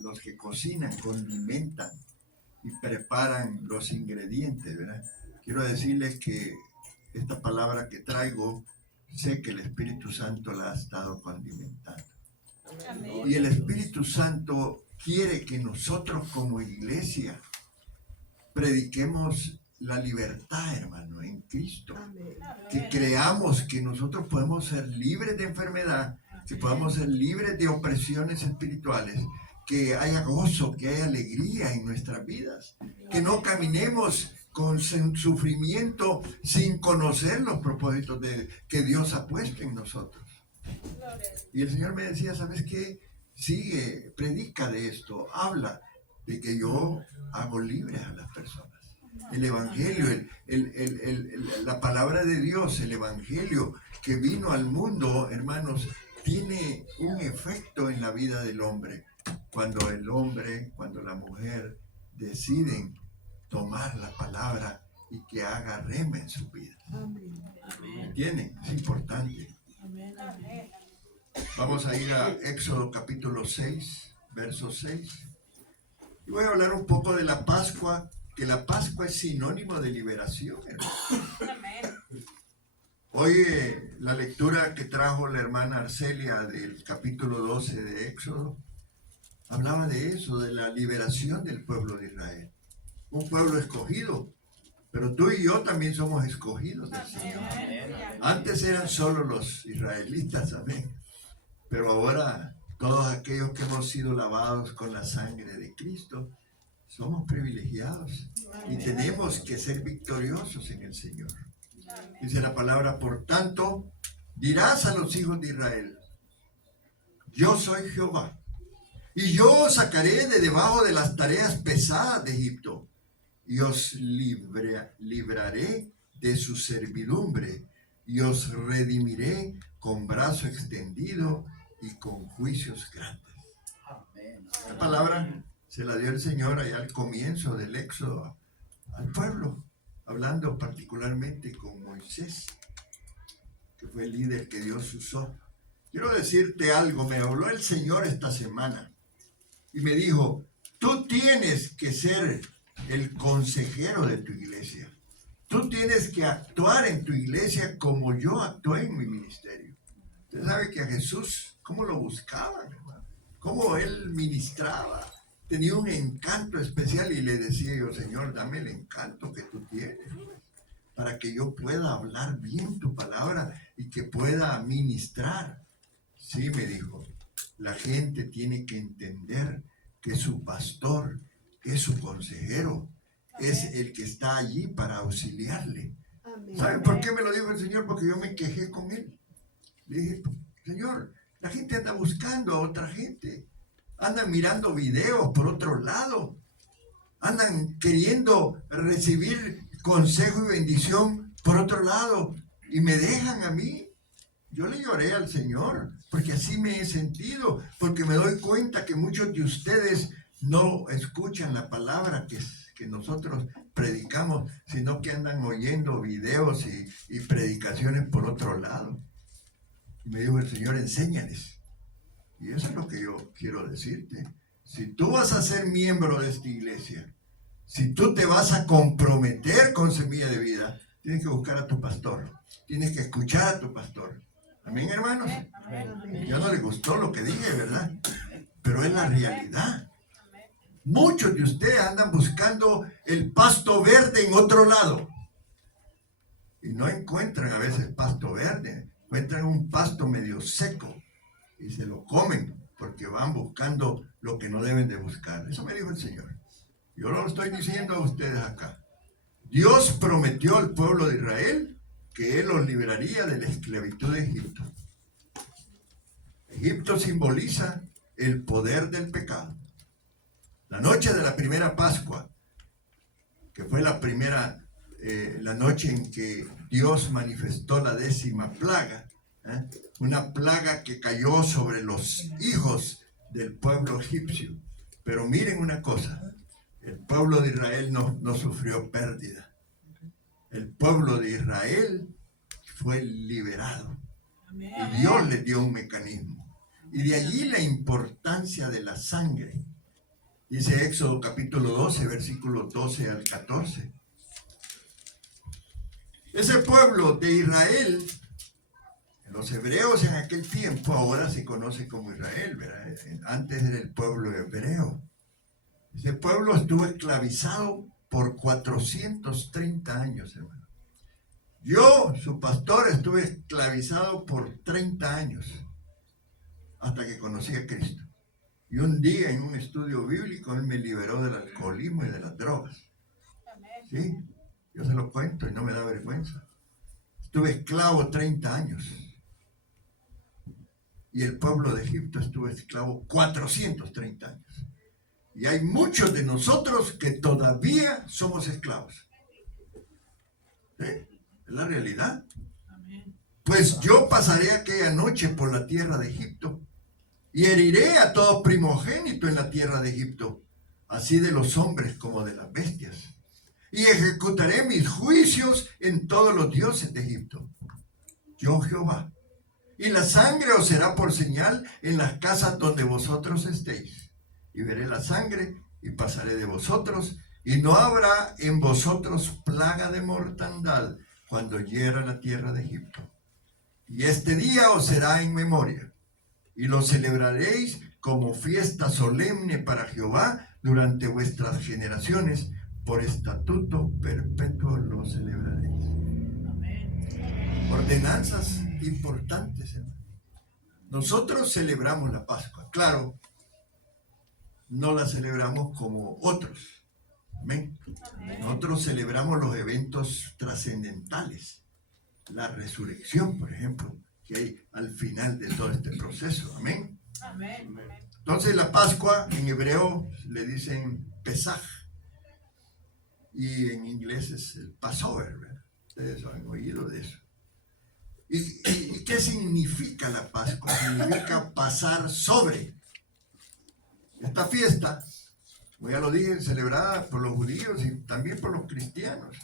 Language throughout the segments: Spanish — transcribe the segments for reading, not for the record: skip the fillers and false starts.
los que cocinan, condimentan y preparan los ingredientes, ¿verdad? Quiero decirles que esta palabra que traigo, sé que el Espíritu Santo la ha estado condimentando. Amén. Y el Espíritu Santo quiere que nosotros como iglesia prediquemos la libertad, hermano, en Cristo. Amén. Que creamos que nosotros podemos ser libres de enfermedad, que podamos ser libres de opresiones espirituales, que haya gozo, que haya alegría en nuestras vidas, que no caminemos con sufrimiento sin conocer los propósitos que Dios ha puesto en nosotros. Y el Señor me decía, ¿sabes qué? Sigue, predica de esto, habla de que yo hago libres a las personas. El Evangelio, la palabra de Dios, el Evangelio que vino al mundo, hermanos, tiene un efecto en la vida del hombre. Cuando el hombre, cuando la mujer deciden tomar la palabra y que haga rema en su vida. ¿Me entienden? Es importante. Vamos a ir a Éxodo capítulo 6, verso 6. Y voy a hablar un poco de la Pascua, que la Pascua es sinónimo de liberación, hermano. Hoy la lectura que trajo la hermana Arcelia del capítulo 12 de Éxodo hablaba de eso, de la liberación del pueblo de Israel. Un pueblo escogido, pero tú y yo también somos escogidos del Señor. Antes eran solo los israelitas, amén. Pero ahora todos aquellos que hemos sido lavados con la sangre de Cristo, somos privilegiados y tenemos que ser victoriosos en el Señor. Dice la palabra, por tanto, dirás a los hijos de Israel, yo soy Jehová, y yo os sacaré de debajo de las tareas pesadas de Egipto, y os libraré de su servidumbre, y os redimiré con brazo extendido y con juicios grandes. Esta palabra se la dio el Señor allá al comienzo del Éxodo al pueblo, hablando particularmente con Moisés, que fue el líder que Dios usó. Quiero decirte algo, me habló el Señor esta semana y me dijo, tú tienes que ser el consejero de tu iglesia. Tú tienes que actuar en tu iglesia como yo actué en mi ministerio. Usted sabe que a Jesús, ¿cómo lo buscaban, hermano? ¿Cómo él ministraba? Tenía un encanto especial y le decía yo, Señor, dame el encanto que tú tienes para que yo pueda hablar bien tu palabra y que pueda ministrar. Sí, me dijo, la gente tiene que entender que su pastor es su consejero, es el que está allí para auxiliarle. ¿Saben por qué me lo dijo el Señor? Porque yo me quejé con él. Le dije, Señor, la gente anda buscando a otra gente, andan mirando videos por otro lado, andan queriendo recibir consejo y bendición por otro lado y me dejan a mí. Yo le lloré al Señor porque así me he sentido, porque me doy cuenta que muchos de ustedes no escuchan la palabra que nosotros predicamos, sino que andan oyendo videos y predicaciones por otro lado. Y me dijo el Señor, enséñales. Y eso es lo que yo quiero decirte. Si tú vas a ser miembro de esta iglesia, si tú te vas a comprometer con Semilla de Vida, tienes que buscar a tu pastor, tienes que escuchar a tu pastor. Amén, hermanos. Ya no le gustó lo que dije, ¿verdad? Pero es la realidad. Muchos de ustedes andan buscando el pasto verde en otro lado y no encuentran a veces pasto verde, encuentran un pasto medio seco y se lo comen porque van buscando lo que no deben de buscar. Eso me dijo el Señor. Yo lo estoy diciendo a ustedes acá. Dios prometió al pueblo de Israel que Él los liberaría de la esclavitud de Egipto. Egipto simboliza el poder del pecado. La noche de la primera Pascua, que fue la noche en que Dios manifestó la 10ª plaga, una plaga que cayó sobre los hijos del pueblo egipcio. Pero miren una cosa, el pueblo de Israel no sufrió pérdida. El pueblo de Israel fue liberado. Y Dios le dio un mecanismo. Y de allí la importancia de la sangre. Dice Éxodo capítulo 12, versículos 12 al 14. Ese pueblo de Israel, los hebreos en aquel tiempo, ahora se conoce como Israel, ¿verdad? Antes era el pueblo hebreo. Ese pueblo estuvo esclavizado por 430 años, hermano. Yo, su pastor, estuve esclavizado por 30 años hasta que conocí a Cristo. Y un día en un estudio bíblico él me liberó del alcoholismo y de las drogas. ¿Sí? Yo se lo cuento y no me da vergüenza. Estuve esclavo 30 años. Y el pueblo de Egipto estuvo esclavo 430 años. Y hay muchos de nosotros que todavía somos esclavos. ¿Sí? Es la realidad. Pues yo pasaré aquella noche por la tierra de Egipto y heriré a todo primogénito en la tierra de Egipto, así de los hombres como de las bestias. Y ejecutaré mis juicios en todos los dioses de Egipto. Yo Jehová. Y la sangre os será por señal en las casas donde vosotros estéis. Y veré la sangre y pasaré de vosotros, y no habrá en vosotros plaga de mortandad cuando hiera la tierra de Egipto. Y este día os será en memoria, y lo celebraréis como fiesta solemne para Jehová durante vuestras generaciones, por estatuto perpetuo lo celebraréis. Amén. Ordenanzas importantes, hermano. Nosotros celebramos la Pascua, claro, no la celebramos como otros. Amén. Nosotros celebramos los eventos trascendentales, la resurrección, por ejemplo, que hay al final de todo este proceso. Amén. Amén. Entonces la Pascua en hebreo le dicen Pesaj y en inglés es el Passover, ¿verdad? Ustedes han oído de eso. ¿Y qué significa la Pascua? Significa pasar sobre. Esta fiesta, como ya lo dije, celebrada por los judíos y también por los cristianos.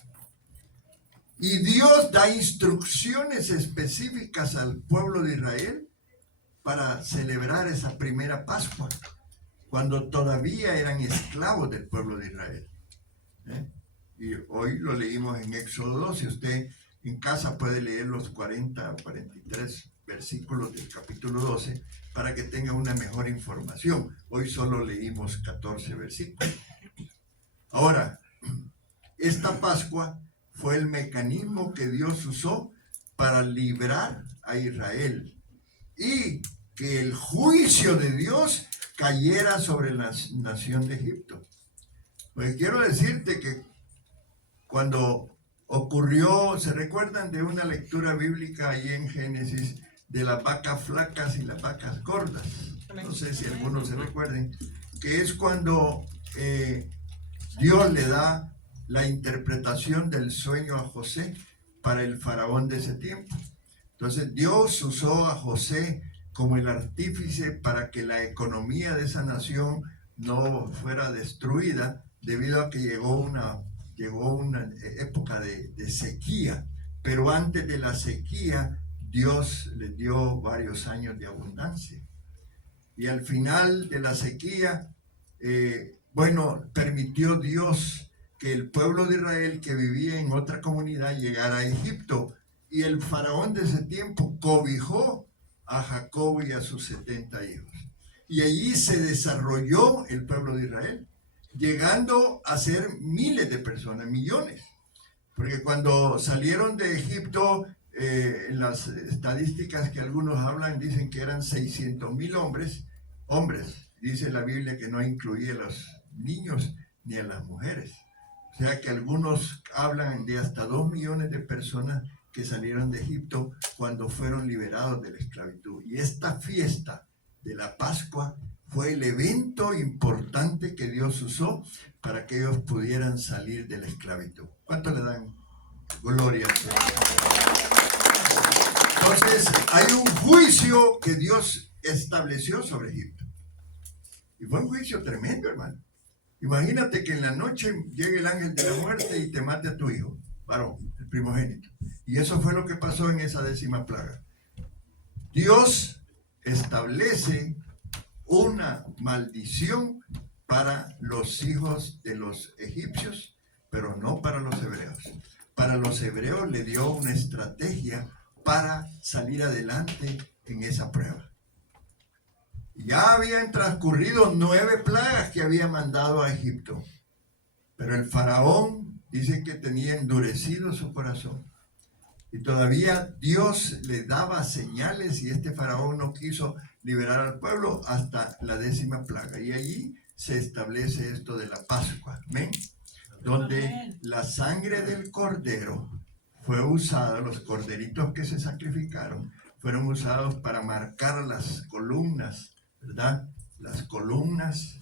Y Dios da instrucciones específicas al pueblo de Israel para celebrar esa primera Pascua, cuando todavía eran esclavos del pueblo de Israel. Y hoy lo leímos en Éxodo 12. Usted en casa puede leer los 40 o 43 versículos del capítulo 12 para que tenga una mejor información. Hoy solo leímos 14 versículos. Ahora, esta Pascua fue el mecanismo que Dios usó para librar a Israel y que el juicio de Dios cayera sobre la nación de Egipto. Pues quiero decirte que cuando ocurrió, ¿se recuerdan de una lectura bíblica ahí en Génesis de las vacas flacas y las vacas gordas? No sé si algunos se recuerden, que es cuando Dios le da la interpretación del sueño a José para el faraón de ese tiempo. Entonces Dios usó a José como el artífice para que la economía de esa nación no fuera destruida debido a que llegó una época de sequía, pero antes de la sequía Dios les dio varios años de abundancia. Y al final de la sequía, permitió Dios que el pueblo de Israel que vivía en otra comunidad llegara a Egipto, y el faraón de ese tiempo cobijó a Jacob y a sus 70 hijos. Y allí se desarrolló el pueblo de Israel, llegando a ser miles de personas, millones. Porque cuando salieron de Egipto, las estadísticas que algunos hablan dicen que eran 600,000 hombres. Dice la Biblia que no incluía a los niños ni a las mujeres. O sea que algunos hablan de hasta 2 millones de personas que salieron de Egipto cuando fueron liberados de la esclavitud. Y esta fiesta de la Pascua fue el evento importante que Dios usó para que ellos pudieran salir de la esclavitud. ¿Cuánto le dan gloria a Dios? Entonces, hay un juicio que Dios estableció sobre Egipto. Y fue un juicio tremendo, hermano. Imagínate que en la noche llegue el ángel de la muerte y te mate a tu hijo, varón, el primogénito. Y eso fue lo que pasó en esa 10ª plaga. Dios establece una maldición para los hijos de los egipcios, pero no para los hebreos. Para los hebreos le dio una estrategia para salir adelante en esa prueba. Ya habían transcurrido 9 plagas que había mandado a Egipto, pero el faraón dice que tenía endurecido su corazón. Y todavía Dios le daba señales y este faraón no quiso liberar al pueblo hasta la 10ª plaga. Y allí se establece esto de la Pascua, ¿ven? Donde la sangre del cordero fue usada, los corderitos que se sacrificaron, fueron usados para marcar las columnas, ¿verdad? Las columnas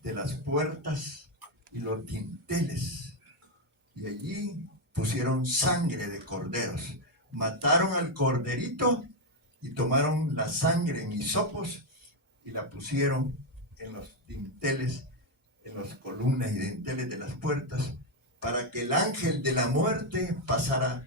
de las puertas y los dinteles. Y allí pusieron sangre de corderos. Mataron al corderito y tomaron la sangre en hisopos y la pusieron en los dinteles, en las columnas y dinteles de las puertas, para que el ángel de la muerte pasara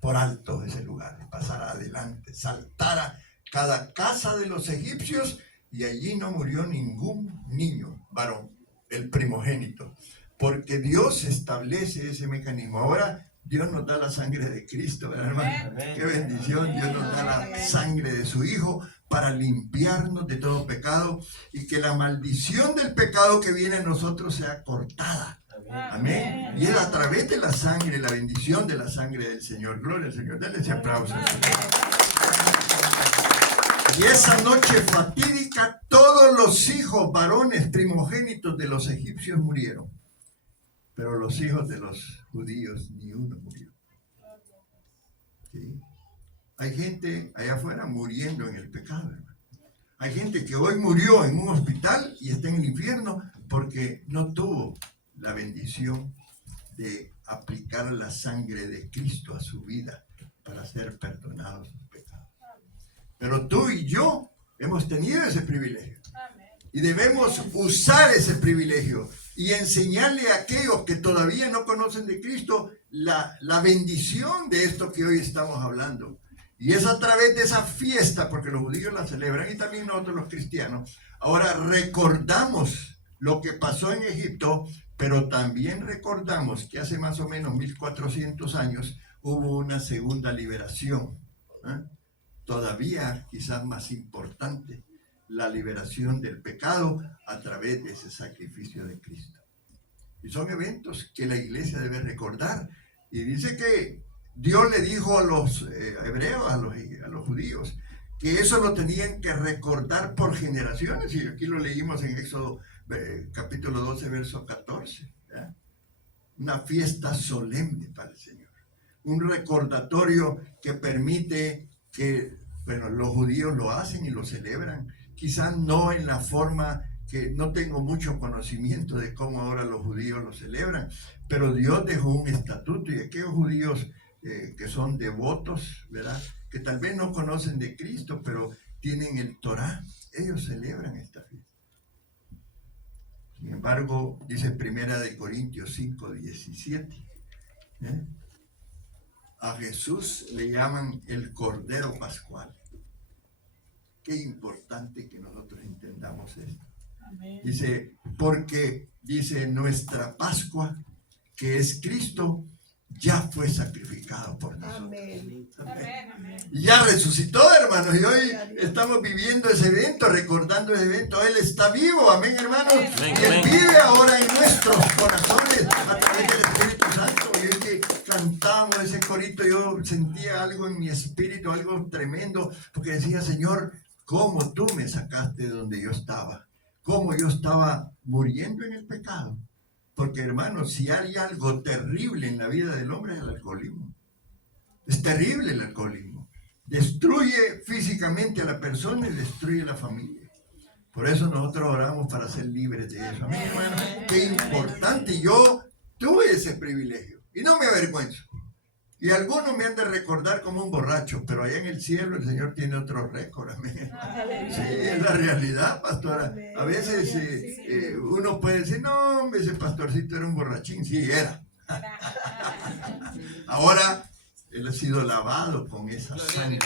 por alto ese lugar, pasara adelante, saltara cada casa de los egipcios, y allí no murió ningún niño varón, el primogénito, porque Dios establece ese mecanismo. Ahora Dios nos da la sangre de Cristo, ¿verdad, hermano? Qué bendición. Dios nos da la sangre de su Hijo para limpiarnos de todo pecado y que la maldición del pecado que viene a nosotros sea cortada. Amén. Y es a través de la sangre, la bendición de la sangre del Señor. Gloria al Señor. Denle ese aplauso. Y esa noche fatídica, todos los hijos varones primogénitos de los egipcios murieron. Pero los hijos de los judíos, ni uno murió. ¿Sí? Hay gente allá afuera muriendo en el pecado, hermano. Hay gente que hoy murió en un hospital y está en el infierno porque no tuvo la bendición de aplicar la sangre de Cristo a su vida para ser perdonados sus pecados. Pero tú y yo hemos tenido ese privilegio. Y debemos usar ese privilegio y enseñarle a aquellos que todavía no conocen de Cristo la bendición de esto que hoy estamos hablando. Y es a través de esa fiesta, porque los judíos la celebran y también nosotros los cristianos. Ahora recordamos lo que pasó en Egipto, pero también recordamos que hace más o menos 1400 años hubo una segunda liberación, todavía quizás más importante, la liberación del pecado a través de ese sacrificio de Cristo. Y son eventos que la iglesia debe recordar. Y dice que Dios le dijo a los hebreos, a los judíos, que eso lo tenían que recordar por generaciones. Y aquí lo leímos en Éxodo capítulo 12, verso 14. ¿Ya? Una fiesta solemne para el Señor. Un recordatorio que permite que, bueno, los judíos lo hacen y lo celebran. Quizás no en la forma que no tengo mucho conocimiento de cómo ahora los judíos lo celebran, pero Dios dejó un estatuto y aquellos judíos que son devotos, ¿verdad? Que tal vez no conocen de Cristo, pero tienen el Torá, ellos celebran esta fiesta. Sin embargo, dice 1 Corintios 5:17, a Jesús le llaman el Cordero Pascual. Qué importante que nosotros entendamos esto. Amén. Dice, porque dice nuestra Pascua, que es Cristo, ya fue sacrificado por nosotros. Amén. Amén. Y ya resucitó, hermanos, y hoy estamos viviendo ese evento, recordando ese evento. Él está vivo, amén, hermanos. Amén. Y Él vive ahora en nuestros corazones a través del Espíritu Santo. Y hoy que cantábamos ese corito, yo sentía algo en mi espíritu, algo tremendo, porque decía, Señor, cómo tú me sacaste de donde yo estaba, cómo yo estaba muriendo en el pecado. Porque, hermanos, si hay algo terrible en la vida del hombre, es el alcoholismo. Es terrible el alcoholismo. Destruye físicamente a la persona y destruye a la familia. Por eso nosotros oramos para ser libres de eso. Amén, hermanos. Qué importante. Yo tuve ese privilegio y no me avergüenzo. Y algunos me han de recordar como un borracho, pero allá en el cielo el Señor tiene otro récord. Amén. Sí, es la realidad, pastora. A veces uno puede decir, no, hombre, ese pastorcito era un borrachín. Sí, era. Ahora, Él ha sido lavado con esa sangre.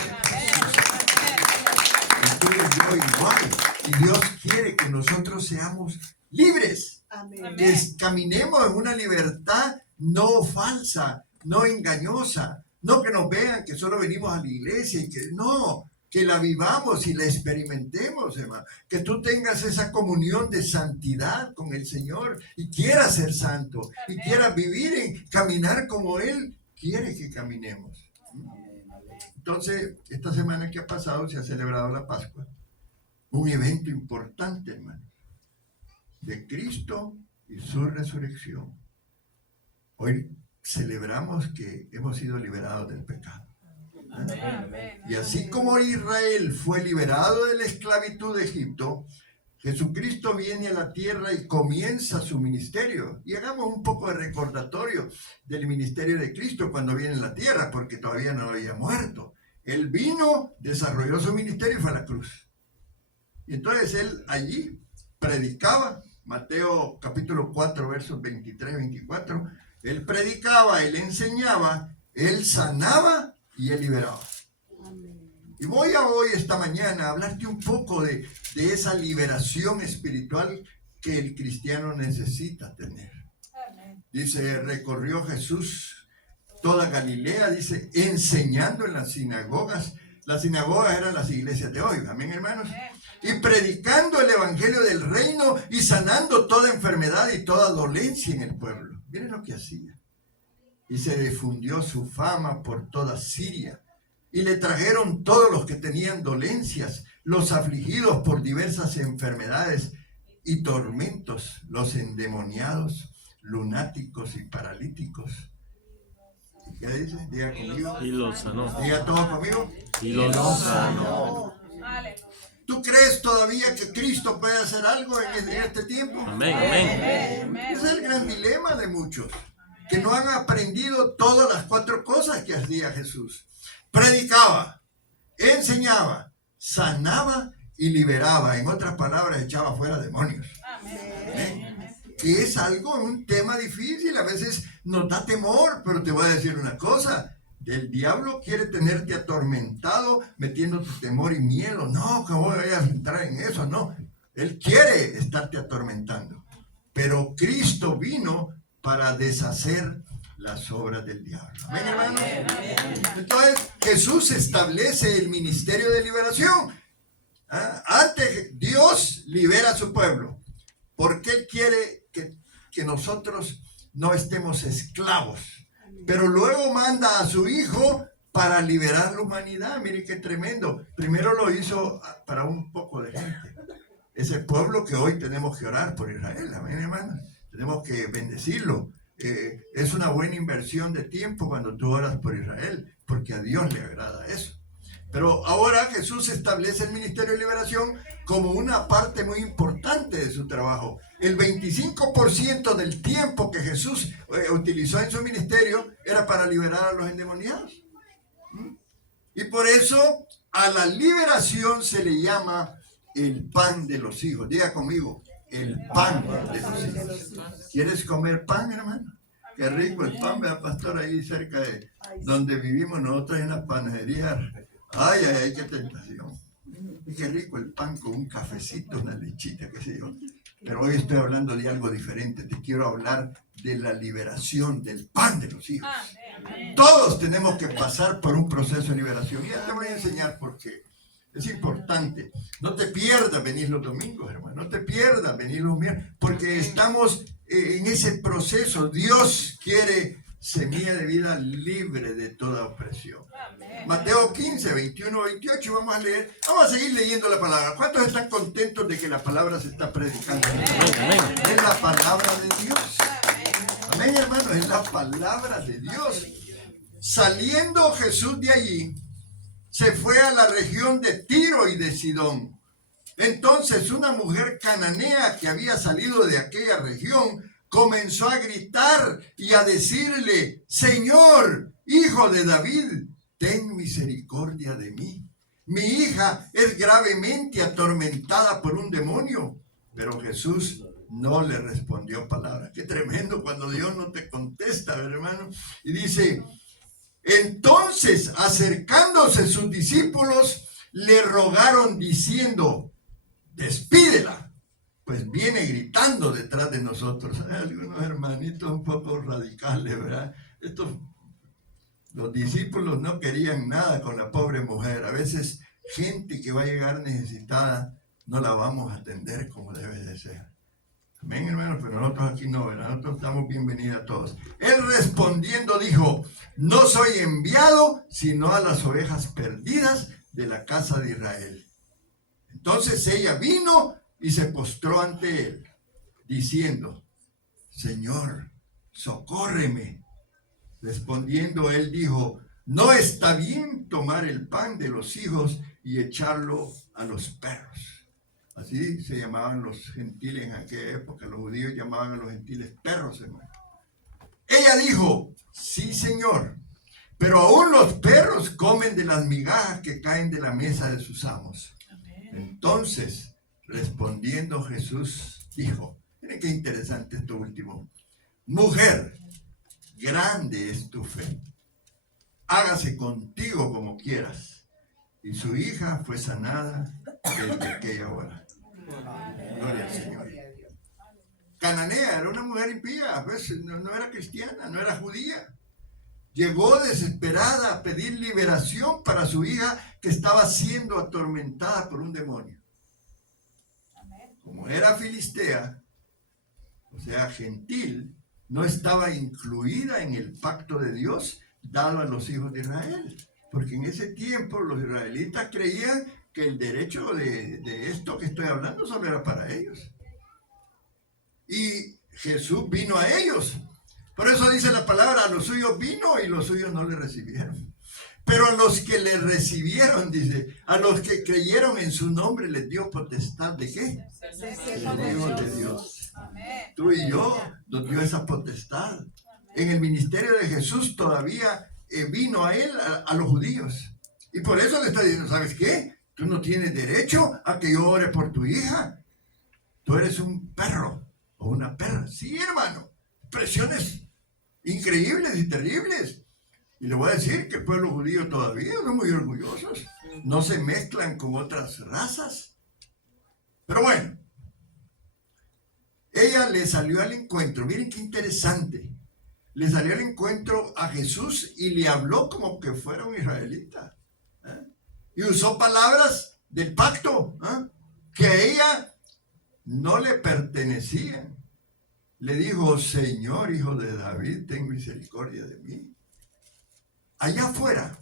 Entonces yo igual. Y Dios quiere que nosotros seamos libres. Amén. Que caminemos en una libertad no falsa, no engañosa. No que nos vean que solo venimos a la iglesia y que no. Que la vivamos y la experimentemos, hermano. Que tú tengas esa comunión de santidad con el Señor y quieras ser santo y quieras vivir y caminar como Él quiere que caminemos. Entonces, esta semana que ha pasado se ha celebrado la Pascua. Un evento importante, hermano, de Cristo y su resurrección. Hoy celebramos que hemos sido liberados del pecado. Y así como Israel fue liberado de la esclavitud de Egipto, Jesucristo viene a la tierra y comienza su ministerio. Y hagamos un poco de recordatorio del ministerio de Cristo cuando viene a la tierra, porque todavía no había muerto. Él vino, desarrolló su ministerio y fue a la cruz. Y entonces él allí predicaba, Mateo capítulo 4, versos 23 y 24. Él predicaba, él enseñaba, él sanaba y él liberaba. Y voy a hoy, esta mañana, a hablarte un poco de esa liberación espiritual que el cristiano necesita tener. Dice, recorrió Jesús toda Galilea, dice, enseñando en las sinagogas. Las sinagogas eran las iglesias de hoy, amén, hermanos. Y predicando el evangelio del reino y sanando toda enfermedad y toda dolencia en el pueblo. Miren lo que hacía. Y se difundió su fama por toda Siria. Y le trajeron todos los que tenían dolencias, los afligidos por diversas enfermedades y tormentos, los endemoniados, lunáticos y paralíticos. ¿Y qué dice? Diga conmigo. Y los sanó. Diga todo conmigo. Y los sanó. ¿Tú crees todavía que Cristo puede hacer algo en este tiempo? Amén, amén. Ese es el gran dilema de muchos, que no han aprendido todas las 4 cosas que hacía Jesús. Predicaba, enseñaba, sanaba y liberaba. En otras palabras, echaba fuera demonios. Que es algo, un tema difícil. A veces nos da temor, pero te voy a decir una cosa. El diablo quiere tenerte atormentado, metiéndote temor y miedo. No, que voy a entrar en eso, no. Él quiere estarte atormentando. Pero Cristo vino para deshacer las obras del diablo. ¿Amén, hermano? Entonces, Jesús establece el ministerio de liberación. Antes, Dios libera a su pueblo, porque Él quiere que nosotros no estemos esclavos. Pero luego manda a su Hijo para liberar la humanidad. Mire qué tremendo. Primero lo hizo para un poco de gente. Es el pueblo que hoy tenemos que orar por Israel. Amén, hermano. Tenemos que bendecirlo. Es una buena inversión de tiempo cuando tú oras por Israel, porque a Dios le agrada eso. Pero ahora Jesús establece el ministerio de liberación como una parte muy importante de su trabajo. El 25% del tiempo que Jesús utilizó en su ministerio era para liberar a los endemoniados. Y por eso a la liberación se le llama el pan de los hijos. Diga conmigo, el pan de los hijos. ¿Quieres comer pan, hermano? Qué rico el pan, vea, pastor, ahí cerca de donde vivimos nosotros en la panadería. Ay, ay, ay, qué tentación. Y qué rico el pan con un cafecito, una lechita, qué sé yo. Pero hoy estoy hablando de algo diferente. Te quiero hablar de la liberación del pan de los hijos. Todos tenemos que pasar por un proceso de liberación. Y ya te voy a enseñar por qué. Es importante. No te pierdas venir los domingos, hermano. No te pierdas venir los miércoles. Porque estamos en ese proceso. Dios quiere semilla de vida libre de toda opresión. Mateo 15, 21, 28, vamos a leer. Vamos a seguir leyendo la palabra. ¿Cuántos están contentos de que la palabra se está predicando? Amén. Es la palabra de Dios. Amén, hermano, es la palabra de Dios. Saliendo Jesús de allí, se fue a la región de Tiro y de Sidón. Entonces una mujer cananea que había salido de aquella región comenzó a gritar y a decirle: Señor, hijo de David, ten misericordia de mí. Mi hija es gravemente atormentada por un demonio. Pero Jesús no le respondió palabra. Qué tremendo cuando Dios no te contesta, hermano. Y dice: Entonces, acercándose sus discípulos, le rogaron diciendo, despídela, pues viene gritando detrás de nosotros. Hay algunos hermanitos un poco radicales, ¿verdad? Los discípulos no querían nada con la pobre mujer. A veces gente que va a llegar necesitada no la vamos a atender como debe de ser. Amén, hermanos, pero nosotros aquí no, ¿verdad? Nosotros damos bienvenida a todos. Él respondiendo dijo, no soy enviado sino a las ovejas perdidas de la casa de Israel. Entonces ella vino y se postró ante él, diciendo, Señor, socórreme. Respondiendo él dijo, no está bien tomar el pan de los hijos y echarlo a los perros. Así se llamaban los gentiles en aquella época. Los judíos llamaban a los gentiles perros, hermano. Ella dijo, sí, Señor, pero aún los perros comen de las migajas que caen de la mesa de sus amos. Entonces, respondiendo Jesús, dijo, miren qué interesante esto último, mujer, grande es tu fe, hágase contigo como quieras. Y su hija fue sanada desde aquella hora. Gloria al Señor. Cananea era una mujer impía, pues, no era cristiana, no era judía. Llegó desesperada a pedir liberación para su hija que estaba siendo atormentada por un demonio. Como era filistea, o sea, gentil, no estaba incluida en el pacto de Dios dado a los hijos de Israel. Porque en ese tiempo los israelitas creían que el derecho de esto que estoy hablando solo era para ellos. Y Jesús vino a ellos. Por eso dice la palabra, a los suyos vino y los suyos no le recibieron. Pero a los que le recibieron, dice, a los que creyeron en su nombre les dio potestad ¿de qué? De hijos de Dios. Tú y yo nos dio esa potestad. En el ministerio de Jesús todavía vino a él, a los judíos. Y por eso le está diciendo, ¿sabes qué? Tú no tienes derecho a que yo ore por tu hija. Tú eres un perro o una perra. Sí, hermano. Presiones increíbles y terribles. Y le voy a decir que el pueblo judío todavía son muy orgullosos. No se mezclan con otras razas. Pero bueno, ella le salió al encuentro. Miren qué interesante. Le salió al encuentro a Jesús y le habló como que fuera un israelita. Y usó palabras del pacto que a ella no le pertenecían. Le dijo, Señor, hijo de David, ten misericordia de mí. Allá afuera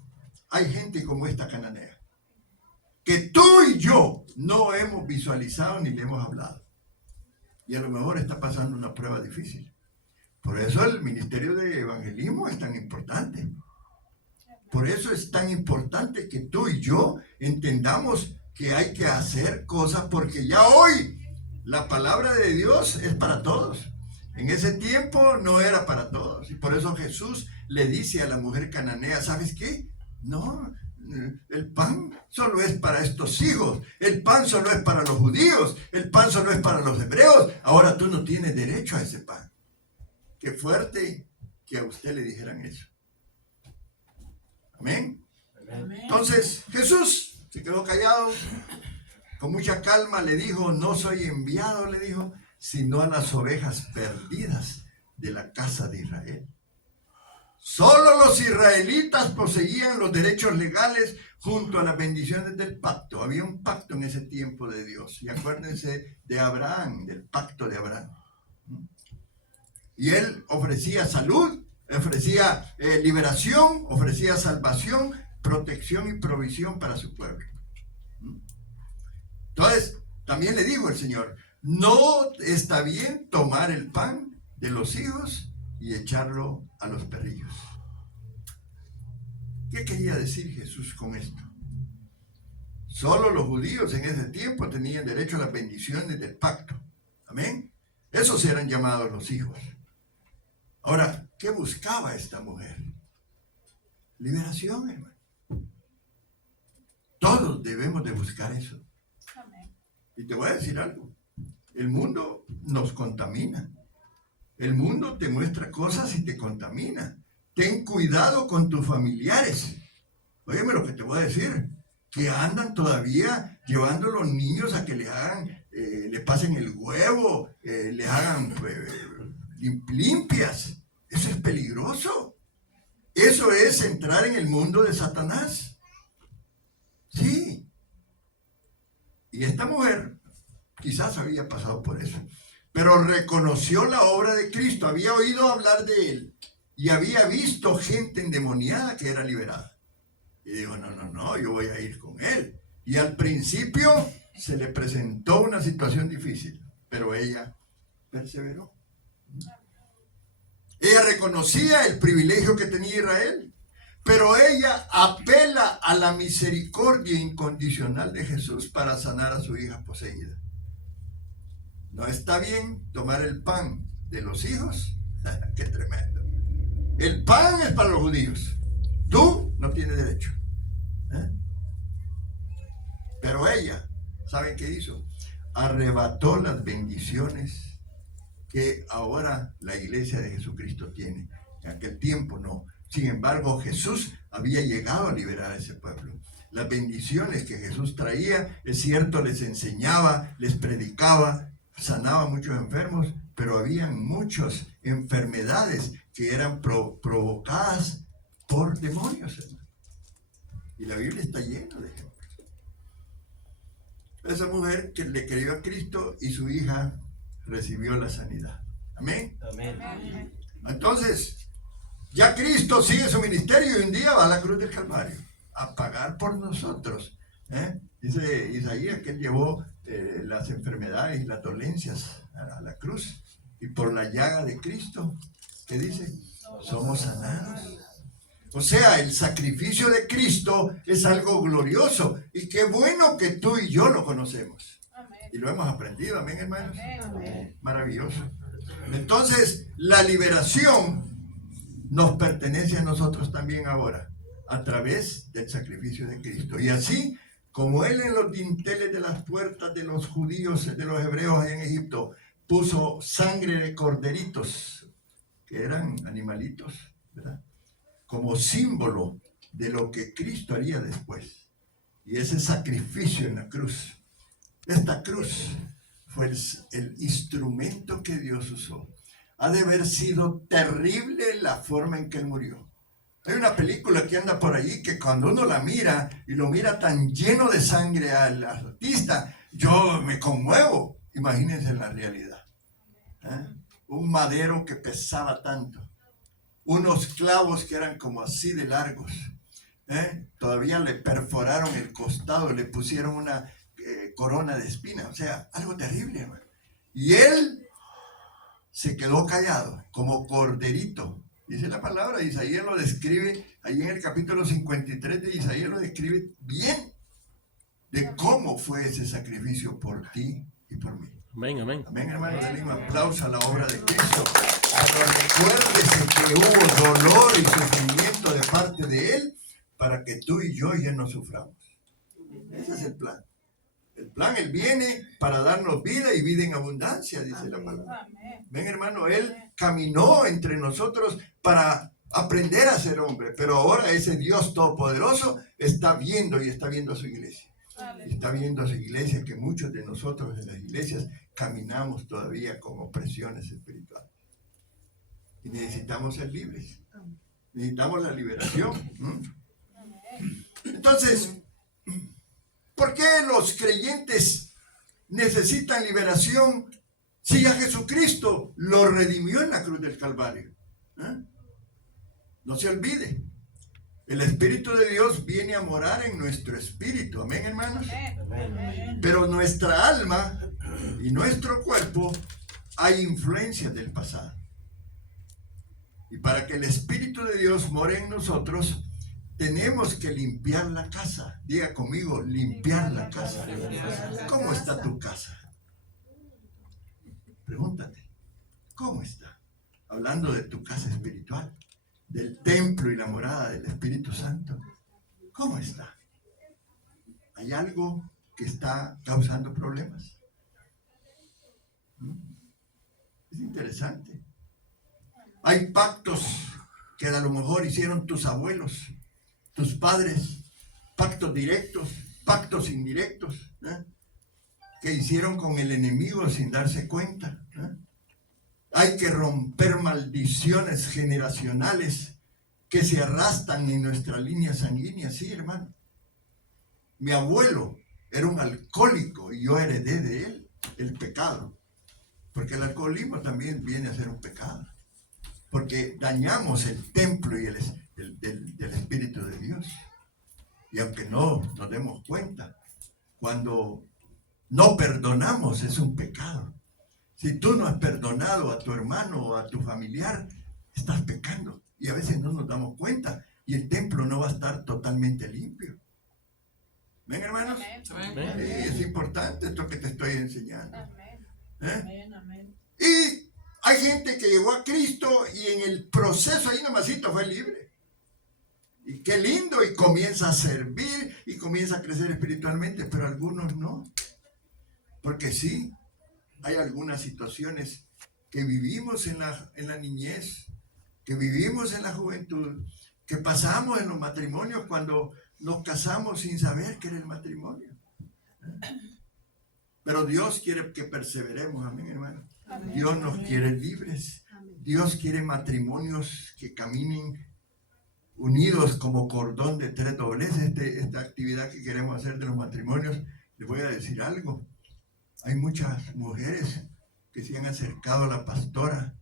hay gente como esta cananea, que tú y yo no hemos visualizado ni le hemos hablado. Y a lo mejor está pasando una prueba difícil. Por eso el ministerio de evangelismo es tan importante. Por eso es tan importante que tú y yo entendamos que hay que hacer cosas, porque ya hoy la palabra de Dios es para todos. En ese tiempo no era para todos. Y por eso Jesús le dice a la mujer cananea, ¿sabes qué? No, el pan solo es para estos hijos. El pan solo es para los judíos. El pan solo es para los hebreos. Ahora tú no tienes derecho a ese pan. Qué fuerte que a usted le dijeran eso. Amén. Entonces Jesús se quedó callado. Con mucha calma le dijo, no soy enviado, le dijo, sino a las ovejas perdidas de la casa de Israel. Solo los israelitas poseían los derechos legales junto a las bendiciones del pacto. Había un pacto en ese tiempo de Dios. Y acuérdense de Abraham, del pacto de Abraham. Y él ofrecía salud, ofrecía liberación, ofrecía salvación, protección y provisión para su pueblo. Entonces, también le dijo el Señor, no está bien tomar el pan de los hijos y echarlo a los perrillos. ¿Qué quería decir Jesús con esto? Solo los judíos en ese tiempo tenían derecho a las bendiciones del pacto. Amén. Esos eran llamados los hijos. Ahora, ¿qué buscaba esta mujer? Liberación, hermano. Todos debemos de buscar eso. Y te voy a decir algo. El mundo nos contamina. El mundo te muestra cosas y te contamina. ten cuidado con tus familiares. Óyeme lo que te voy a decir, que andan todavía llevando a los niños a que les hagan, le pasen el huevo, les hagan limpias. Eso es peligroso. Eso es entrar en el mundo de Satanás. Sí. Y esta mujer quizás había pasado por eso, pero reconoció la obra de Cristo, había oído hablar de él y había visto gente endemoniada que era liberada. Y dijo, no, yo voy a ir con él. Y al principio se le presentó una situación difícil, pero ella perseveró. Ella reconocía el privilegio que tenía Israel, pero ella apela a la misericordia incondicional de Jesús para sanar a su hija poseída. No está bien tomar el pan de los hijos. Qué tremendo. El pan es para los judíos. Tú no tienes derecho. Pero ella, ¿saben qué hizo? Arrebató las bendiciones que ahora la iglesia de Jesucristo tiene. En aquel tiempo no. Sin embargo, Jesús había llegado a liberar a ese pueblo. Las bendiciones que Jesús traía, es cierto, les enseñaba, les predicaba, sanaba a muchos enfermos, pero habían muchas enfermedades que eran provocadas por demonios, hermano. Y la Biblia está llena de ejemplos. Esa mujer que le creyó a Cristo y su hija recibió la sanidad. Amén. Amén. Entonces, ya Cristo sigue su ministerio y un día va a la cruz del Calvario a pagar por nosotros. Dice Isaías que él llevó las enfermedades y las dolencias a la cruz, y por la llaga de Cristo, ¿qué dice? Somos sanados. O sea, el sacrificio de Cristo es algo glorioso, y qué bueno que tú y yo lo conocemos. Y lo hemos aprendido, amén, hermanos. Maravilloso. Entonces, la liberación nos pertenece a nosotros también ahora, a través del sacrificio de Cristo. Y así como él en los dinteles de las puertas de los judíos, de los hebreos en Egipto, puso sangre de corderitos, que eran animalitos, ¿verdad?, como símbolo de lo que Cristo haría después. Y ese sacrificio en la cruz, esta cruz fue el instrumento que Dios usó. Ha de haber sido terrible la forma en que él murió. Hay una película que anda por allí que cuando uno la mira y lo mira tan lleno de sangre al artista, yo me conmuevo. Imagínense la realidad. Un madero que pesaba tanto, unos clavos que eran como así de largos. Todavía le perforaron el costado, le pusieron una corona de espinas, o sea, algo terrible, hermano. Y él se quedó callado, como corderito. Dice la palabra, Isaías lo describe, ahí en el capítulo 53 de Isaías lo describe bien, de cómo fue ese sacrificio por ti y por mí. Amén, amén. Amén, hermano, denle un aplauso a la obra de Cristo. Pero recuérdese que hubo dolor y sufrimiento de parte de Él para que tú y yo ya no suframos. Ese es el plan. El plan, Él viene para darnos vida y vida en abundancia, dice la palabra. Ven, hermano, Él caminó entre nosotros para aprender a ser hombre, pero ahora ese Dios todopoderoso está viendo y está viendo a su iglesia. Y está viendo a su iglesia, que muchos de nosotros en las iglesias caminamos todavía con opresiones espirituales. Y necesitamos ser libres. Necesitamos la liberación. Entonces, ¿por qué los creyentes necesitan liberación si ya Jesucristo lo redimió en la cruz del Calvario? No se olvide, el Espíritu de Dios viene a morar en nuestro espíritu. Amén, hermanos. Pero nuestra alma y nuestro cuerpo hay influencias del pasado. Y para que el Espíritu de Dios more en nosotros, tenemos que limpiar la casa. Diga conmigo, limpiar la casa. ¿Cómo está tu casa? Pregúntate, ¿cómo está? Hablando de tu casa espiritual, del templo y la morada del Espíritu Santo. ¿Cómo está? ¿Hay algo que está causando problemas? Es interesante. Hay pactos que a lo mejor hicieron tus abuelos, tus padres, pactos directos, pactos indirectos, que hicieron con el enemigo sin darse cuenta. Hay que romper maldiciones generacionales que se arrastran en nuestra línea sanguínea, sí, hermano. Mi abuelo era un alcohólico y yo heredé de él el pecado, porque el alcoholismo también viene a ser un pecado, porque dañamos el templo y del Espíritu de Dios. Y aunque no nos demos cuenta, cuando no perdonamos es un pecado. Si tú no has perdonado a tu hermano o a tu familiar, estás pecando. Y a veces no nos damos cuenta y el templo no va a estar totalmente limpio. ¿Ven, hermanos? Amén. Sí, es importante esto que te estoy enseñando. Amén. Y hay gente que llegó a Cristo y en el proceso ahí nomasito fue libre. Y qué lindo, y comienza a servir y comienza a crecer espiritualmente, pero algunos no. Porque sí, hay algunas situaciones que vivimos en la niñez, que vivimos en la juventud, que pasamos en los matrimonios cuando nos casamos sin saber qué era el matrimonio. Pero Dios quiere que perseveremos, amén, hermano. Amén. Dios nos Amén. quiere libres. Amén. Dios quiere matrimonios que caminen unidos como cordón de tres dobleces. Esta actividad que queremos hacer de los matrimonios, les voy a decir algo. Hay muchas mujeres que se han acercado a la pastora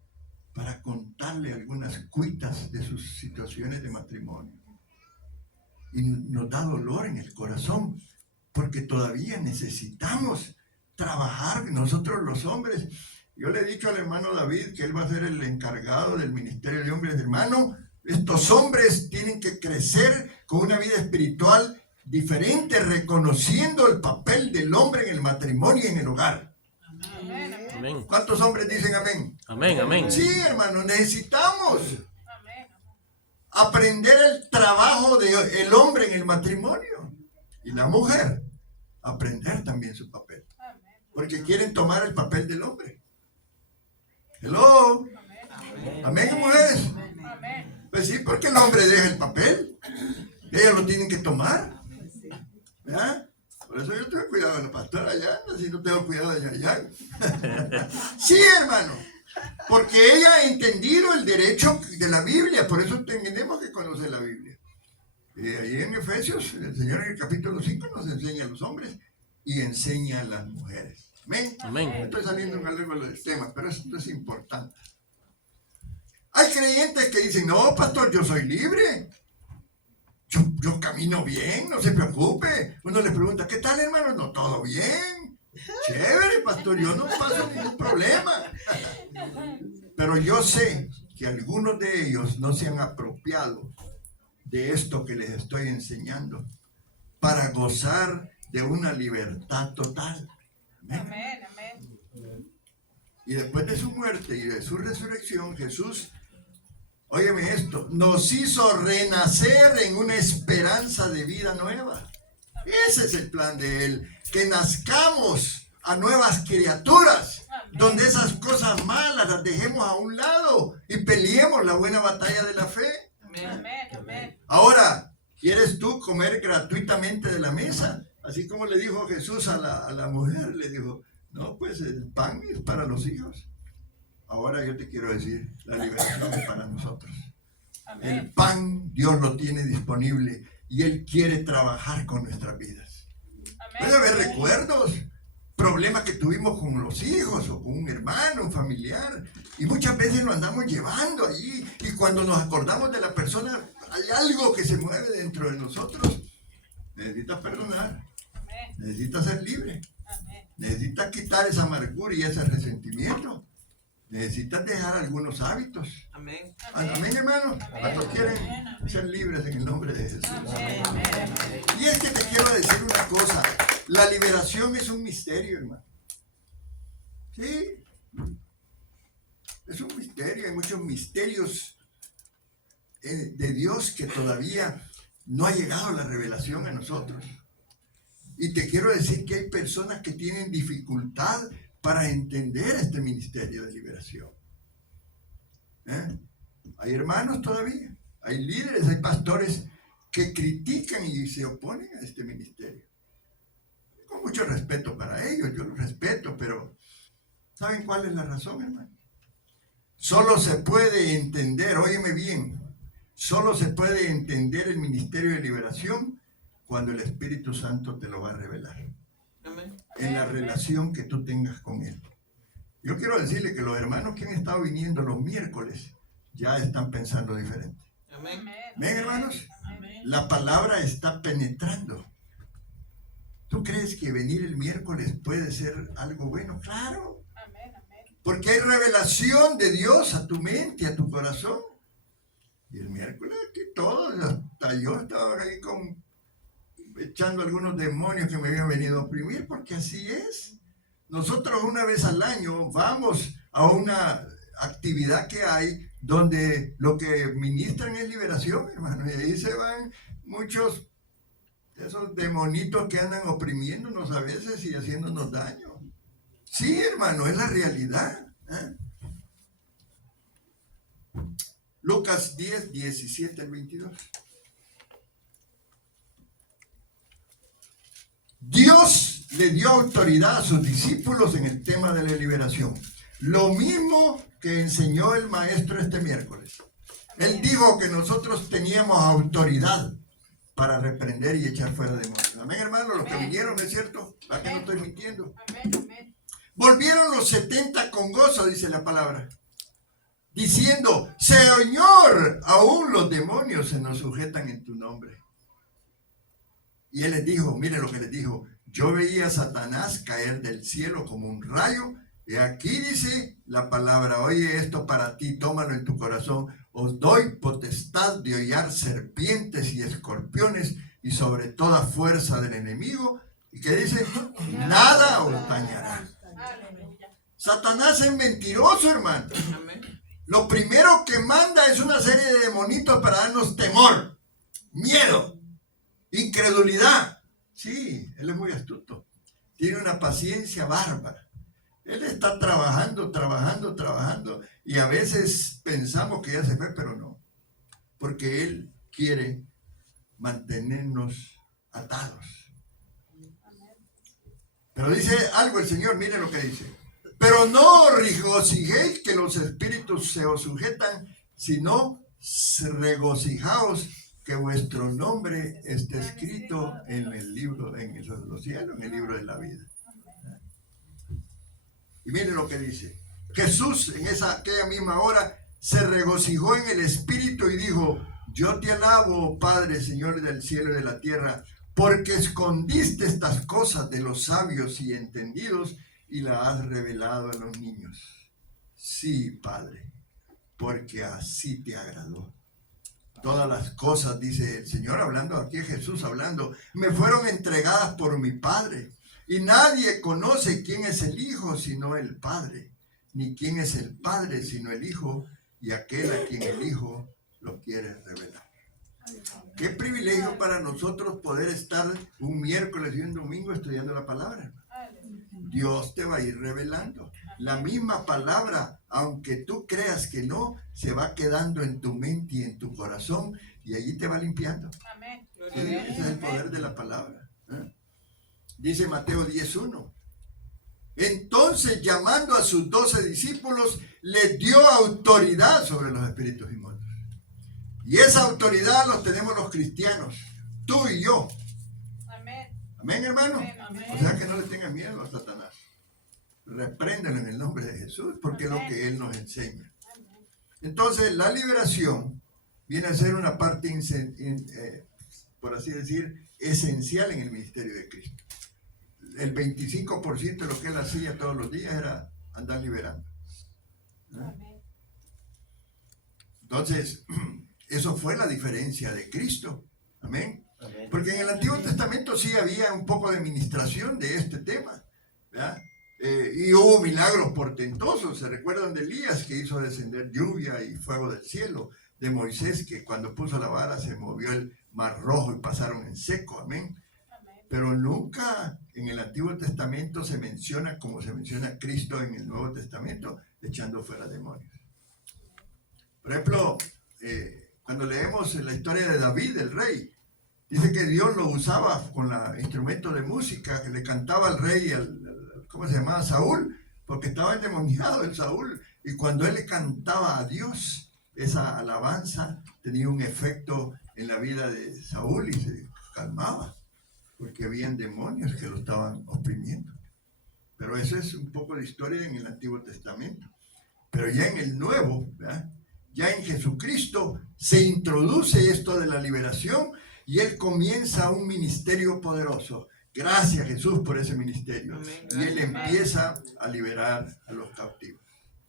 para contarle algunas cuitas de sus situaciones de matrimonio. Y nos da dolor en el corazón, porque todavía necesitamos trabajar nosotros los hombres. Yo le he dicho al hermano David que él va a ser el encargado del ministerio de hombres. Hermano, estos hombres tienen que crecer con una vida espiritual diferente, reconociendo el papel del hombre en el matrimonio y en el hogar. Amén. ¿Cuántos hombres dicen amén? Amén. Amén. Sí, hermano, necesitamos aprender el trabajo del hombre en el matrimonio y la mujer aprender también su papel, porque quieren tomar el papel del hombre. Hello, amén, mujeres. Pues sí, porque el hombre deja el papel, ellos lo tienen que tomar, ¿verdad? Por eso yo tengo cuidado de la pastora allá, si no tengo cuidado de allá. Sí, hermano. Porque ella ha entendido el derecho de la Biblia, por eso tenemos que conocer la Biblia. Ahí en Efesios, el Señor en el capítulo 5 nos enseña a los hombres y enseña a las mujeres. Amén. Amén. Estoy saliendo un algo del tema, pero esto es importante. Hay creyentes que dicen, no, pastor, yo soy libre. Yo camino bien, no se preocupe. Uno le pregunta, ¿qué tal, hermano? No, todo bien. Chévere, pastor, yo no paso ningún problema. Pero yo sé que algunos de ellos no se han apropiado de esto que les estoy enseñando para gozar de una libertad total. Amén. Y después de su muerte y de su resurrección, Jesús, óyeme esto, nos hizo renacer en una esperanza de vida nueva. Ese es el plan de Él, que nazcamos a nuevas criaturas, donde esas cosas malas las dejemos a un lado y peleemos la buena batalla de la fe. Ahora, ¿quieres tú comer gratuitamente de la mesa? Así como le dijo Jesús a la mujer, le dijo, no, pues el pan es para los hijos. Ahora yo te quiero decir, la liberación es para nosotros. El pan Dios lo tiene disponible y Él quiere trabajar con nuestras vidas. Puede haber recuerdos, problemas que tuvimos con los hijos o con un hermano, un familiar, y muchas veces lo andamos llevando allí, y cuando nos acordamos de la persona, hay algo que se mueve dentro de nosotros. Necesitas perdonar, necesitas ser libre, necesitas quitar esa amargura y ese resentimiento. Necesitas dejar algunos hábitos. Amén. Amén, hermano. ¿Cuántos quieren ser libres en el nombre de Jesús? Amén. Y es que te quiero decir una cosa. La liberación es un misterio, hermano. Sí. Es un misterio. Hay muchos misterios de Dios que todavía no ha llegado la revelación a nosotros. Y te quiero decir que hay personas que tienen dificultad para entender este ministerio de liberación. Hay hermanos todavía, hay líderes, hay pastores que critican y se oponen a este ministerio. Con mucho respeto para ellos, yo los respeto, pero ¿saben cuál es la razón, hermano? Solo se puede entender, óyeme bien, solo se puede entender el ministerio de liberación cuando el Espíritu Santo te lo va a revelar. Amén. En la relación que tú tengas con Él. Yo quiero decirle que los hermanos que han estado viniendo los miércoles ya están pensando diferente. Amén. ¿Ven, hermanos? Amén. La palabra está penetrando. ¿Tú crees que venir el miércoles puede ser algo bueno? Claro. Amén. Amén. Porque hay revelación de Dios a tu mente, a tu corazón. Y el miércoles aquí todos, hasta yo estaba ahí echando algunos demonios que me habían venido a oprimir, porque así es. Nosotros una vez al año vamos a una actividad que hay donde lo que ministran es liberación, hermano. Y ahí se van muchos de esos demonitos que andan oprimiéndonos a veces y haciéndonos daño. Sí, hermano, es la realidad. Lucas 10, 17 al 22. Dios le dio autoridad a sus discípulos en el tema de la liberación. Lo mismo que enseñó el maestro este miércoles. Él dijo que nosotros teníamos autoridad para reprender y echar fuera demonios. Amén, hermano, los que vinieron, ¿no es cierto? ¿Para qué no estoy mintiendo? Amén. Amén. Volvieron los 70 con gozo, dice la palabra, diciendo: Señor, aún los demonios se nos sujetan en tu nombre. Y él les dijo, mire lo que les dijo: yo veía a Satanás caer del cielo como un rayo. Y aquí dice la palabra: oye esto para ti, tómalo en tu corazón. Os doy potestad de hollar serpientes y escorpiones y sobre toda fuerza del enemigo. ¿Y qué dice? Nada os dañará. Aleluya. Satanás es mentiroso, hermano. Amén. Lo primero que manda es una serie de demonitos para darnos temor, miedo, incredulidad. Sí, él es muy astuto. Tiene una paciencia bárbara. Él está trabajando, y a veces pensamos que ya se fue, pero no. Porque él quiere mantenernos atados. Pero dice algo el Señor, miren lo que dice: pero no regocijéis que los espíritus se os sujetan, sino regocijaos que vuestro nombre esté escrito en el libro, en los cielos, en el libro de la vida. Y miren lo que dice: Jesús en aquella misma hora se regocijó en el espíritu y dijo: yo te alabo, Padre, Señor del cielo y de la tierra, porque escondiste estas cosas de los sabios y entendidos y las has revelado a los niños. Sí, Padre, porque así te agradó. Todas las cosas, dice el Señor, hablando aquí, Jesús hablando, me fueron entregadas por mi Padre. Y nadie conoce quién es el Hijo sino el Padre, ni quién es el Padre sino el Hijo, y aquel a quien el Hijo lo quiere revelar. Qué privilegio para nosotros poder estar un miércoles y un domingo estudiando la palabra. Dios te va a ir revelando. La misma palabra, aunque tú creas que no, se va quedando en tu mente y en tu corazón, y allí te va limpiando. Amén. Sí, ese es el poder de la palabra. Dice Mateo 10:1. Entonces, llamando a sus 12 discípulos, les dio autoridad sobre los espíritus inmundos. Y esa autoridad los tenemos los cristianos, tú y yo. Amén. Amén, hermano. Amén. O sea que no le tengan miedo a Satanás. Repréndelo en el nombre de Jesús, porque es lo que Él nos enseña. Entonces, la liberación viene a ser una parte, por así decir, esencial en el ministerio de Cristo. El 25% de lo que Él hacía todos los días era andar liberando. Amén. Entonces, eso fue la diferencia de Cristo. Amén. Porque en el Antiguo Testamento sí había un poco de ministración de este tema, ¿verdad? Y hubo milagros portentosos. ¿Se recuerdan de Elías, que hizo descender lluvia y fuego del cielo? De Moisés, que cuando puso la vara se movió el mar rojo y pasaron en seco. Amén. Pero nunca en el Antiguo Testamento se menciona como se menciona Cristo en el Nuevo Testamento, echando fuera demonios. Por ejemplo, cuando leemos la historia de David, el rey, dice que Dios lo usaba con instrumentos de música, que le cantaba al rey, ¿cómo se llamaba? Saúl, porque estaba endemoniado el Saúl. Y cuando él le cantaba a Dios, esa alabanza tenía un efecto en la vida de Saúl y se calmaba, porque habían demonios que lo estaban oprimiendo. Pero eso es un poco de historia en el Antiguo Testamento. Pero ya en el Nuevo, ¿verdad? Ya en Jesucristo se introduce esto de la liberación y Él comienza un ministerio poderoso. Gracias, Jesús, por ese ministerio. Amén. Y Él empieza a liberar a los cautivos.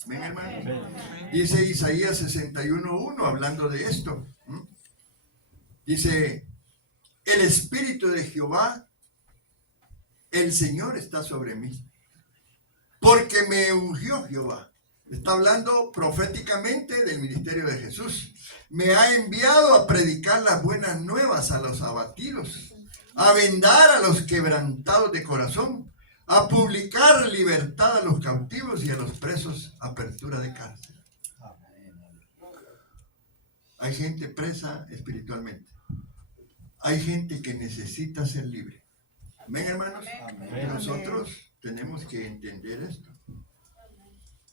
¿Ven, hermano? Dice Isaías 61:1, hablando de esto. Dice, el Espíritu de Jehová, el Señor está sobre mí, porque me ungió Jehová. Está hablando proféticamente del ministerio de Jesús. Me ha enviado a predicar las buenas nuevas a los abatidos, a vendar a los quebrantados de corazón, a publicar libertad a los cautivos y a los presos apertura de cárcel. Hay gente presa espiritualmente. Hay gente que necesita ser libre. ¿Ven, hermanos? Amén. Nosotros tenemos que entender esto.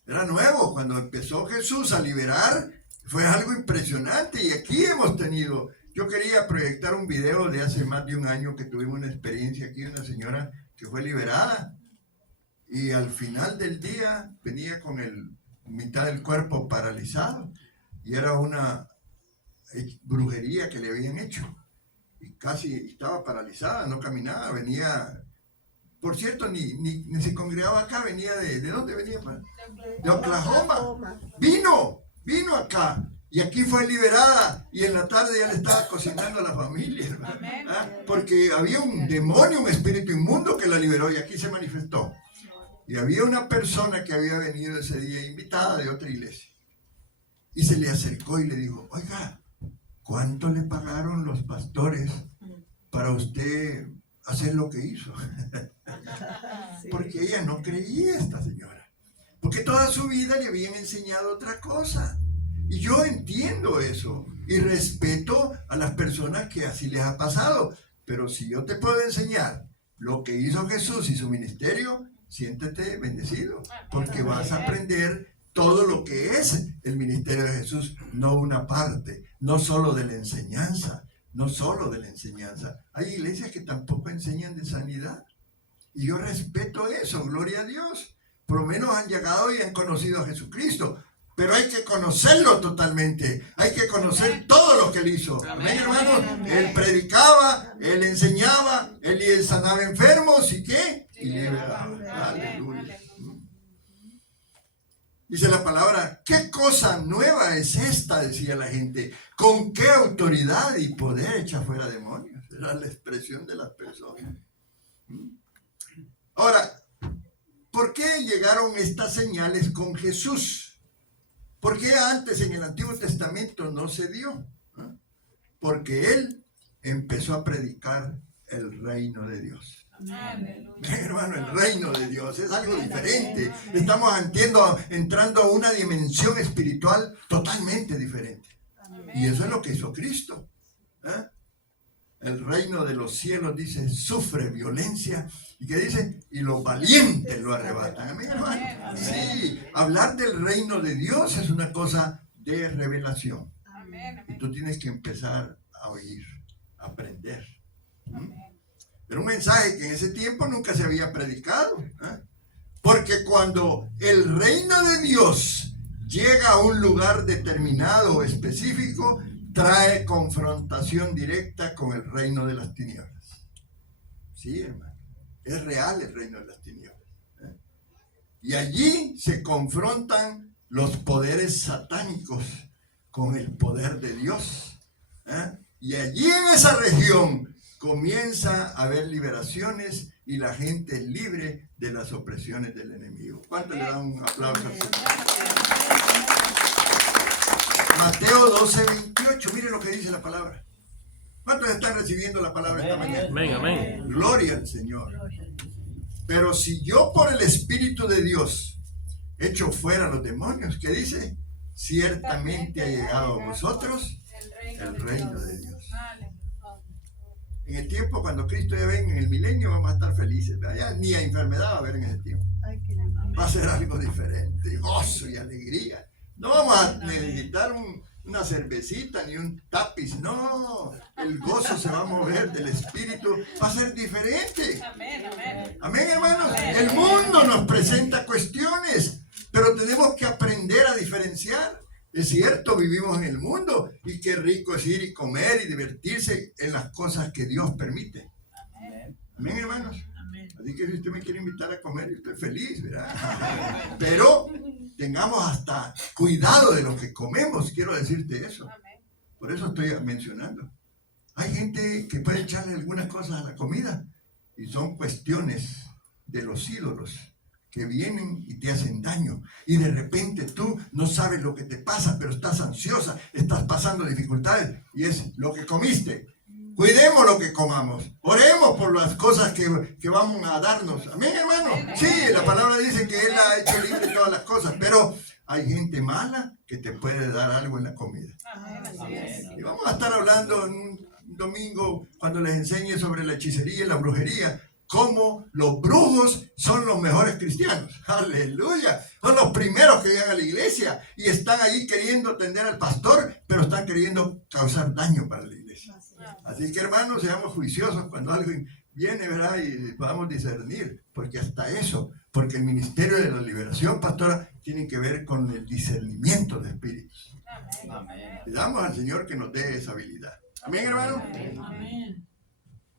Era nuevo, cuando empezó Jesús a liberar, fue algo impresionante y aquí hemos tenido, yo quería proyectar un video de hace más de un año que tuvimos una experiencia aquí de una señora que fue liberada y al final del día venía con mitad del cuerpo paralizado y era una brujería que le habían hecho y casi estaba paralizada, no caminaba, venía... Por cierto, ni se congregaba acá, venía ¿de dónde venía? De Oklahoma. Vino acá. Y aquí fue liberada. Y en la tarde ya le estaba cocinando a la familia. ¿Ah? Porque había un demonio, un espíritu inmundo que la liberó y aquí se manifestó. Y había una persona que había venido ese día invitada de otra iglesia. Y se le acercó y le dijo, oiga, ¿cuánto le pagaron los pastores para usted hacer lo que hizo? Porque ella no creía, esta señora, porque toda su vida le habían enseñado otra cosa, y yo entiendo eso y respeto a las personas que así les ha pasado, pero si yo te puedo enseñar lo que hizo Jesús y su ministerio, siéntete bendecido, porque vas a aprender todo lo que es el ministerio de Jesús, no una parte, no solo de la enseñanza. No solo de la enseñanza. Hay iglesias que tampoco enseñan de sanidad. Y yo respeto eso, gloria a Dios. Por lo menos han llegado y han conocido a Jesucristo. Pero hay que conocerlo totalmente. Hay que conocer todo lo que él hizo. Amén, hermanos. Él predicaba, él enseñaba, él sanaba enfermos y ¿qué? Y liberaba. Aleluya. Dice la palabra, ¿qué cosa nueva es esta? Decía la gente. ¿Con qué autoridad y poder echa fuera demonios? Era la expresión de las personas. Ahora, ¿por qué llegaron estas señales con Jesús? ¿Por qué antes en el Antiguo Testamento no se dio? Porque él empezó a predicar el reino de Dios. Hermano, el reino de Dios es algo diferente. Estamos entrando a una dimensión espiritual totalmente diferente. Y eso es lo que hizo Cristo. El reino de los cielos, dice, sufre violencia. ¿Y qué dice? Y los valientes lo arrebatan. Amén, hermano. Sí, hablar del reino de Dios es una cosa de revelación. Y tú tienes que empezar a oír, a aprender. Era un mensaje que en ese tiempo nunca se había predicado. Porque cuando el reino de Dios llega a un lugar determinado o específico, trae confrontación directa con el reino de las tinieblas. Sí, hermano. Es real el reino de las tinieblas. Y allí se confrontan los poderes satánicos con el poder de Dios. Y allí en esa región comienza a haber liberaciones y la gente es libre de las opresiones del enemigo. ¿Cuánto le dan un aplauso? Mateo 12:28, mire lo que dice la palabra. ¿Cuántos están recibiendo la palabra esta mañana? Amén, amén. Gloria al Señor. Pero si yo por el Espíritu de Dios echo fuera los demonios, ¿qué dice? ciertamente ha llegado a vosotros el el reino de Dios. Aleluya. En el tiempo, cuando Cristo ya venga, en el milenio, vamos a estar felices. ¿Verdad? Ya ni a enfermedad va a haber en ese tiempo. Va a ser algo diferente, gozo y alegría. No vamos a necesitar una cervecita ni un tapiz, no. El gozo se va a mover del espíritu, va a ser diferente. Amén, amén. Amén, hermanos. El mundo nos presenta cuestiones, pero tenemos que aprender a diferenciar. Es cierto, vivimos en el mundo y qué rico es ir y comer y divertirse en las cosas que Dios permite. Amén, hermanos. Así que si usted me quiere invitar a comer, yo estoy feliz, ¿verdad? Pero tengamos hasta cuidado de lo que comemos, quiero decirte eso. Por eso estoy mencionando. Hay gente que puede echarle algunas cosas a la comida y son cuestiones de los ídolos que vienen y te hacen daño. Y de repente tú no sabes lo que te pasa, pero estás ansiosa, estás pasando dificultades y es lo que comiste. Cuidemos lo que comamos. Oremos por las cosas que vamos a darnos. Amén, hermano. Sí, la palabra dice que Él ha hecho libre todas las cosas, pero hay gente mala que te puede dar algo en la comida. Y vamos a estar hablando en un domingo cuando les enseñe sobre la hechicería y la brujería, cómo los brujos son los mejores cristianos. Aleluya. Son los primeros que llegan a la iglesia y están ahí queriendo atender al pastor, pero están queriendo causar daño para la iglesia. Así que, hermanos, seamos juiciosos cuando alguien viene, ¿verdad? Y podamos discernir, porque hasta eso, porque el ministerio de la liberación, pastora, tiene que ver con el discernimiento de espíritus. Amén. Pidamos al Señor que nos dé esa habilidad. Amén, hermano. Amén.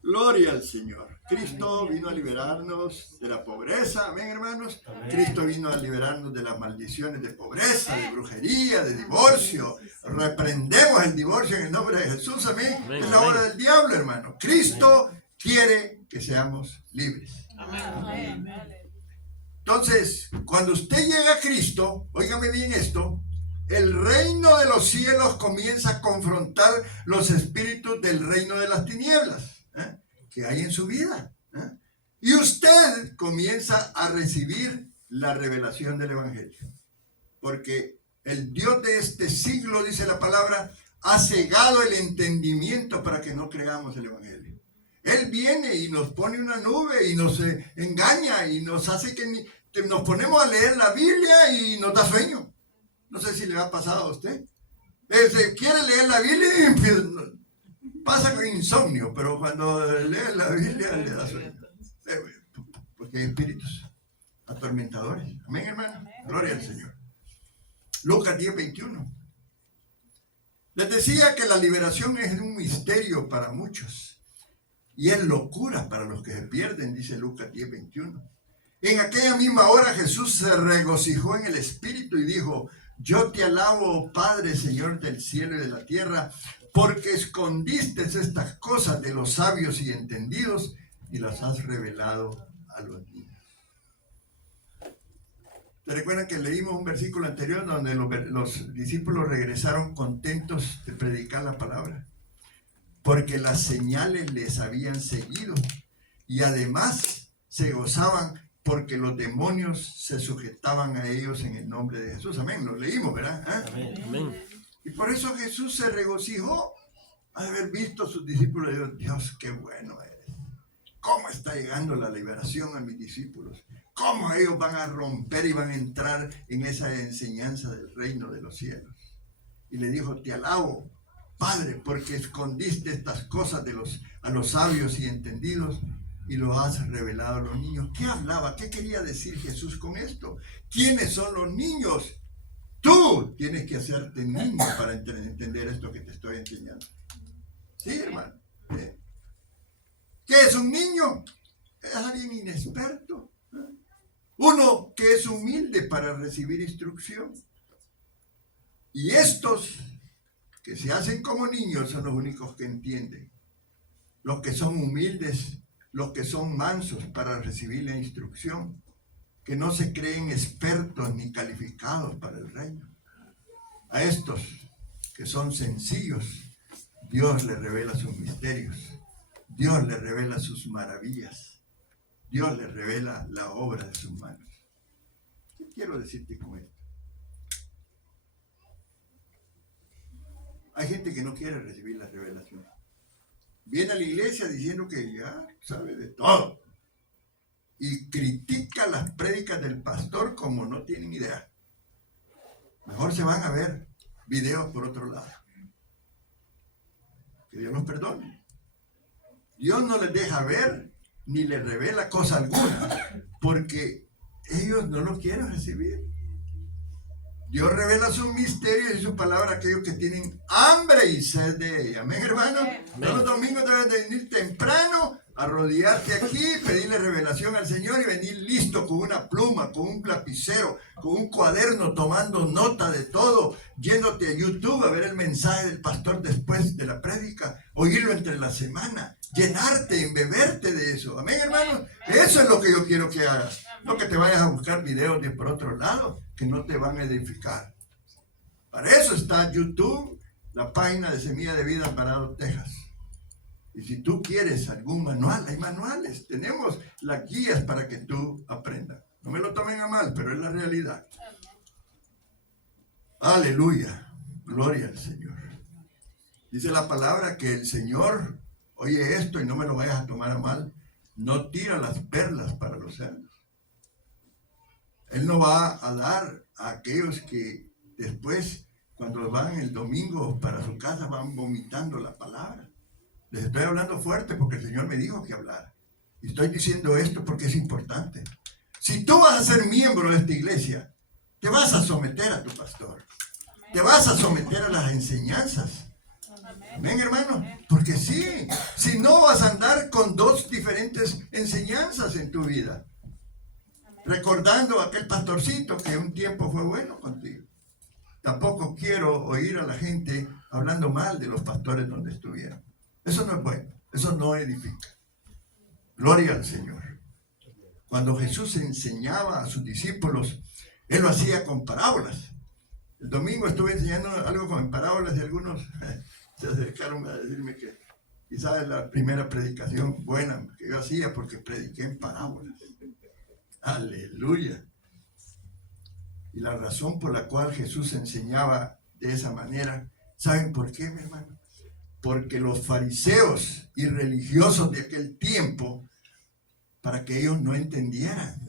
Gloria al Señor. Cristo vino a liberarnos de la pobreza, amén, hermanos. Cristo vino a liberarnos de las maldiciones de pobreza, de brujería, de divorcio. Reprendemos el divorcio en el nombre de Jesús, amén. Amén. Es la obra del diablo, hermano. Cristo quiere que seamos libres. Amén. Entonces, cuando usted llega a Cristo, óigame bien esto, el reino de los cielos comienza a confrontar los espíritus del reino de las tinieblas que hay en su vida. Y usted comienza a recibir la revelación del Evangelio. Porque el Dios de este siglo, dice la palabra, ha cegado el entendimiento para que no creamos el Evangelio. Él viene y nos pone una nube y nos engaña y nos hace que nos ponemos a leer la Biblia y nos da sueño. No sé si le ha pasado a usted. Se quiere leer la Biblia y pasa con insomnio, pero cuando lee la Biblia le da sueño. Porque hay espíritus atormentadores. Amén, hermano. Gloria al Señor. Lucas 10:21. Les decía que la liberación es un misterio para muchos y es locura para los que se pierden, dice Lucas 10:21. En aquella misma hora Jesús se regocijó en el Espíritu y dijo: yo te alabo, oh Padre, Señor del cielo y de la tierra, porque escondiste estas cosas de los sabios y entendidos y las has revelado a los niños. ¿Se recuerdan que leímos un versículo anterior donde los discípulos regresaron contentos de predicar la palabra? Porque las señales les habían seguido y además se gozaban porque los demonios se sujetaban a ellos en el nombre de Jesús. Amén, lo leímos, ¿verdad? Amén. Y por eso Jesús se regocijó al haber visto a sus discípulos. Y dijo: Dios, qué bueno eres. ¿Cómo está llegando la liberación a mis discípulos? ¿Cómo ellos van a romper y van a entrar en esa enseñanza del reino de los cielos? Y le dijo: te alabo, Padre, porque escondiste estas cosas a los sabios y entendidos y lo has revelado a los niños. ¿Qué hablaba? ¿Qué quería decir Jesús con esto? ¿Quiénes son los niños? Tú tienes que hacerte niño para entender esto que te estoy enseñando. Sí, hermano. ¿Qué es un niño? Es alguien inexperto. Uno que es humilde para recibir instrucción. Y estos que se hacen como niños son los únicos que entienden. Los que son humildes, los que son mansos para recibir la instrucción, que no se creen expertos ni calificados para el reino. A estos que son sencillos, Dios les revela sus misterios, Dios les revela sus maravillas, Dios les revela la obra de sus manos. ¿Qué quiero decirte con esto? Hay gente que no quiere recibir la revelación. Viene a la iglesia diciendo que ya sabe de todo. Y critica las prédicas del pastor como no tienen idea. Mejor se van a ver videos por otro lado. Que Dios los perdone. Dios no les deja ver ni les revela cosa alguna, porque ellos no lo quieren recibir. Dios revela sus misterios y su palabra a aquellos que tienen hambre y sed de ella. Amén, hermano. Todos los domingos debes de venir temprano, arrodillarte aquí, pedirle revelación al Señor y venir listo con una pluma, con un lapicero, con un cuaderno, tomando nota de todo, yéndote a YouTube a ver el mensaje del pastor después de la prédica, oírlo entre la semana, llenarte, embeberte de eso. Amén, hermano. Eso es lo que yo quiero que hagas. No que te vayas a buscar videos de por otro lado que no te van a edificar. Para eso está YouTube, la página de Semilla de Vida Alvarado, Texas. Y si tú quieres algún manual, hay manuales. Tenemos las guías para que tú aprendas. No me lo tomen a mal, pero es la realidad. Aleluya. Gloria al Señor. Dice la palabra que el Señor, oye esto y no me lo vayas a tomar a mal, no tira las perlas para los cerdos. Él no va a dar a aquellos que después, cuando van el domingo para su casa, van vomitando la palabra. Les estoy hablando fuerte porque el Señor me dijo que hablara. Y estoy diciendo esto porque es importante. Si tú vas a ser miembro de esta iglesia, te vas a someter a tu pastor. Te vas a someter a las enseñanzas. Amén, hermano. Porque sí, si no vas a andar con dos diferentes enseñanzas en tu vida. Recordando a aquel pastorcito que un tiempo fue bueno contigo. Tampoco quiero oír a la gente hablando mal de los pastores donde estuvieron. Eso no es bueno, eso no edifica. Gloria al Señor. Cuando Jesús enseñaba a sus discípulos, Él lo hacía con parábolas. El domingo estuve enseñando algo con parábolas y algunos se acercaron a decirme que quizás es la primera predicación buena que yo hacía porque prediqué en parábolas. Aleluya. Y la razón por la cual Jesús enseñaba de esa manera, ¿saben por qué, mi hermano? Porque los fariseos y religiosos de aquel tiempo, para que ellos no entendieran,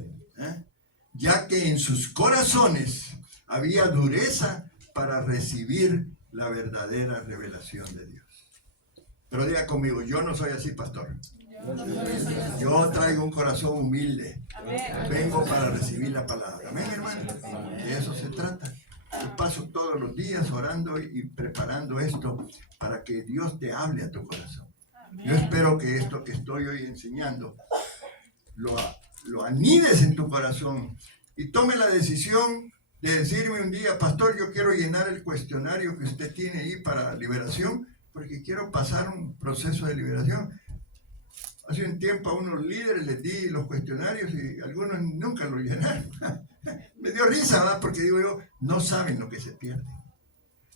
ya que en sus corazones había dureza para recibir la verdadera revelación de Dios. Pero diga conmigo, yo no soy así, pastor. Yo traigo un corazón humilde. Vengo para recibir la palabra. Amén, hermano. De eso se trata. Yo paso todos los días orando y preparando esto para que Dios te hable a tu corazón. Yo espero que esto que estoy hoy enseñando lo anides en tu corazón y tome la decisión de decirme un día, pastor, yo quiero llenar el cuestionario que usted tiene ahí para liberación porque quiero pasar un proceso de liberación. Hace un tiempo a unos líderes les di los cuestionarios y algunos nunca lo llenaron. Me dio risa, ¿verdad? Porque digo yo, no saben lo que se pierde.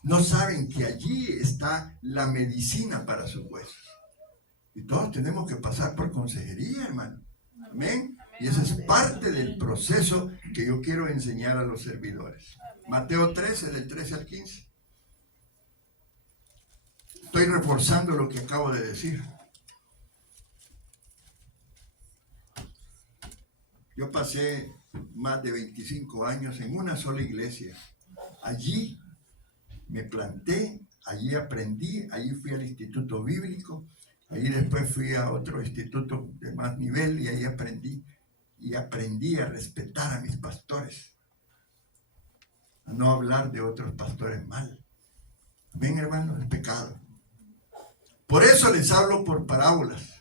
No saben que allí está la medicina para sus huesos. Y todos tenemos que pasar por consejería, hermano. Amén. Y ese es parte del proceso que yo quiero enseñar a los servidores. Mateo 13, del 13 al 15. Estoy reforzando lo que acabo de decir. Yo pasé más de 25 años en una sola iglesia. Allí me planté, allí aprendí, allí fui al instituto bíblico, allí después fui a otro instituto de más nivel y ahí aprendí. Y aprendí a respetar a mis pastores, a no hablar de otros pastores mal. Ven, hermano, el pecado. Por eso les hablo por parábolas.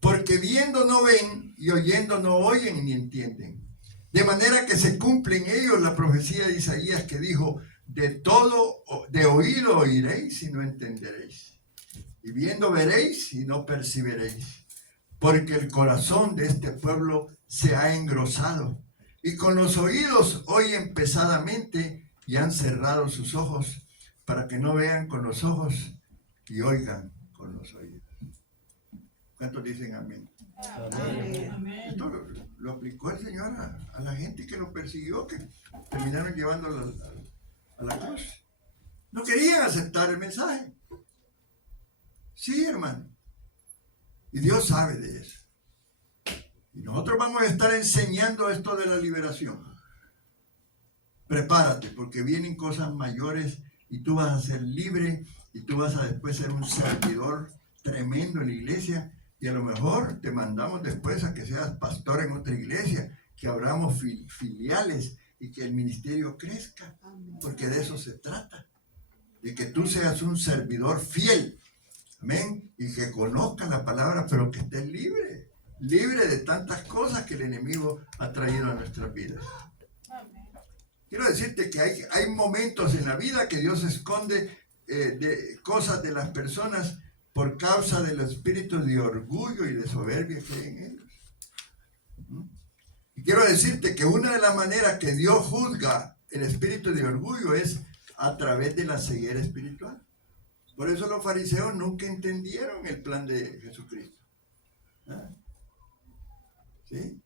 Porque viendo no ven y oyendo no oyen ni entienden. De manera que se cumple en ellos la profecía de Isaías que dijo, de oído oiréis y no entenderéis. Y viendo veréis y no percibiréis. Porque el corazón de este pueblo se ha engrosado. Y con los oídos oyen pesadamente y han cerrado sus ojos para que no vean con los ojos y oigan con los oídos. ¿Cuántos dicen amén? Amén. Esto lo aplicó el Señor a la gente que lo persiguió, que terminaron llevándolo a la cruz. No querían aceptar el mensaje. Sí, hermano. Y Dios sabe de eso. Y nosotros vamos a estar enseñando esto de la liberación. Prepárate, porque vienen cosas mayores y tú vas a ser libre y tú vas a después ser un servidor tremendo en la iglesia. Y a lo mejor te mandamos después a que seas pastor en otra iglesia, que abramos filiales y que el ministerio crezca, porque de eso se trata. De que tú seas un servidor fiel. Amén. Y que conozcas la palabra, pero que estés libre. Libre de tantas cosas que el enemigo ha traído a nuestras vidas. Quiero decirte que hay momentos en la vida que Dios esconde de cosas de las personas por causa del espíritu de orgullo y de soberbia que hay en ellos. Y quiero decirte que una de las maneras que Dios juzga el espíritu de orgullo es a través de la ceguera espiritual. Por eso los fariseos nunca entendieron el plan de Jesucristo. ¿Ah? ¿Sí?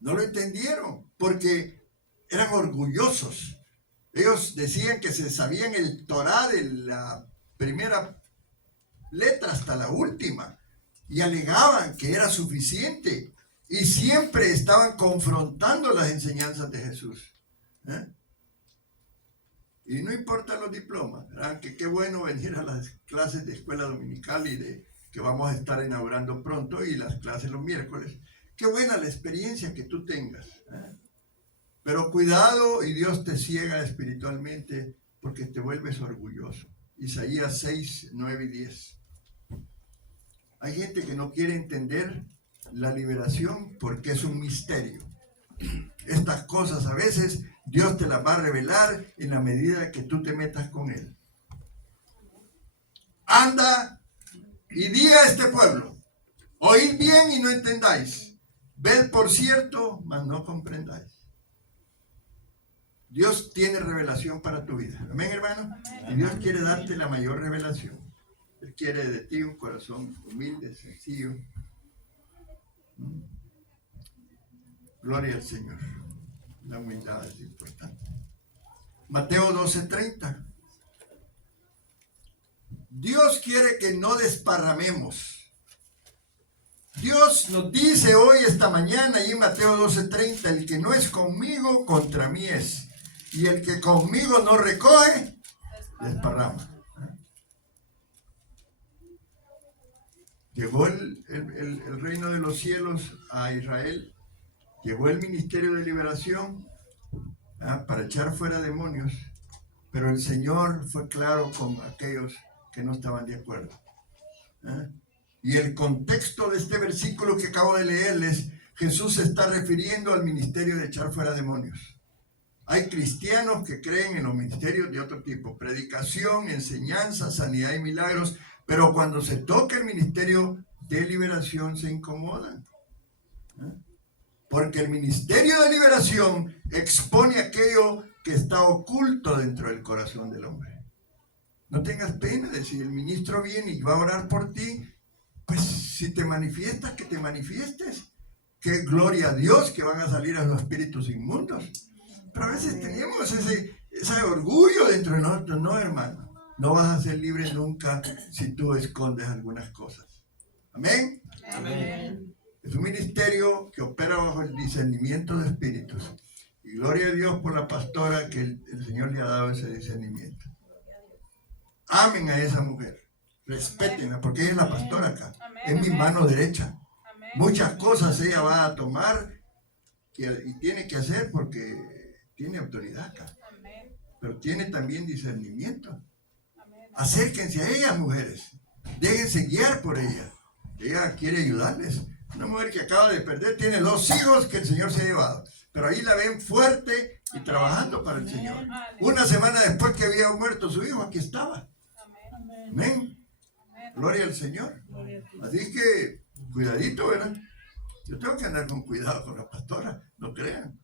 No lo entendieron porque eran orgullosos. Ellos decían que se sabían el Torá de la primera letra hasta la última y alegaban que era suficiente y siempre estaban confrontando las enseñanzas de Jesús. ¿Eh? Y no importa los diplomas, ¿verdad? Que qué bueno venir a las clases de escuela dominical y de que vamos a estar inaugurando pronto y las clases los miércoles. Qué buena la experiencia que tú tengas. ¿Eh? Pero cuidado y Dios te ciega espiritualmente porque te vuelves orgulloso. Isaías 6, 9 y 10. Hay gente que no quiere entender la liberación porque es un misterio. Estas cosas a veces Dios te las va a revelar en la medida que tú te metas con Él. Anda y diga a este pueblo, oíd bien y no entendáis, ved por cierto, mas no comprendáis. Dios tiene revelación para tu vida. Amén, hermano. Y Dios quiere darte la mayor revelación. Él quiere de ti un corazón humilde, sencillo. Gloria al Señor. La humildad es importante. Mateo 12:30. Dios quiere que no desparramemos. Dios nos dice hoy, esta mañana, ahí en Mateo 12:30, el que no es conmigo, contra mí es. Y el que conmigo no recoge, desparrama. Llegó el reino de los cielos a Israel. Llegó el ministerio de liberación para echar fuera demonios. Pero el Señor fue claro con aquellos que no estaban de acuerdo. Y el contexto de este versículo que acabo de leerles, Jesús se está refiriendo al ministerio de echar fuera demonios. Hay cristianos que creen en los ministerios de otro tipo, predicación, enseñanza, sanidad y milagros, pero cuando se toca el ministerio de liberación se incomodan. Porque el ministerio de liberación expone aquello que está oculto dentro del corazón del hombre. No tengas pena de si el ministro viene y va a orar por ti, pues si te manifiestas, que te manifiestes. Qué gloria a Dios que van a salir a los espíritus inmundos. Pero a veces tenemos ese orgullo dentro de nosotros. No, hermano. No vas a ser libre nunca si tú escondes algunas cosas. Amén. Amén. Es un ministerio que opera bajo el discernimiento de espíritus. Y gloria a Dios por la pastora que el Señor le ha dado ese discernimiento. Amen a esa mujer. Respétenla porque ella es la pastora acá. Es mi mano derecha. Muchas cosas ella va a tomar y tiene que hacer porque tiene autoridad acá. Pero tiene también discernimiento. Acérquense a ella, mujeres. Déjense guiar por ella. Ella quiere ayudarles. Una mujer que acaba de perder, tiene 2 hijos que el Señor se ha llevado. Pero ahí la ven fuerte y trabajando para el Señor. Una semana después que había muerto su hijo, aquí estaba. Amén. Gloria al Señor. Así que, cuidadito, ¿verdad? Yo tengo que andar con cuidado con la pastora, no crean.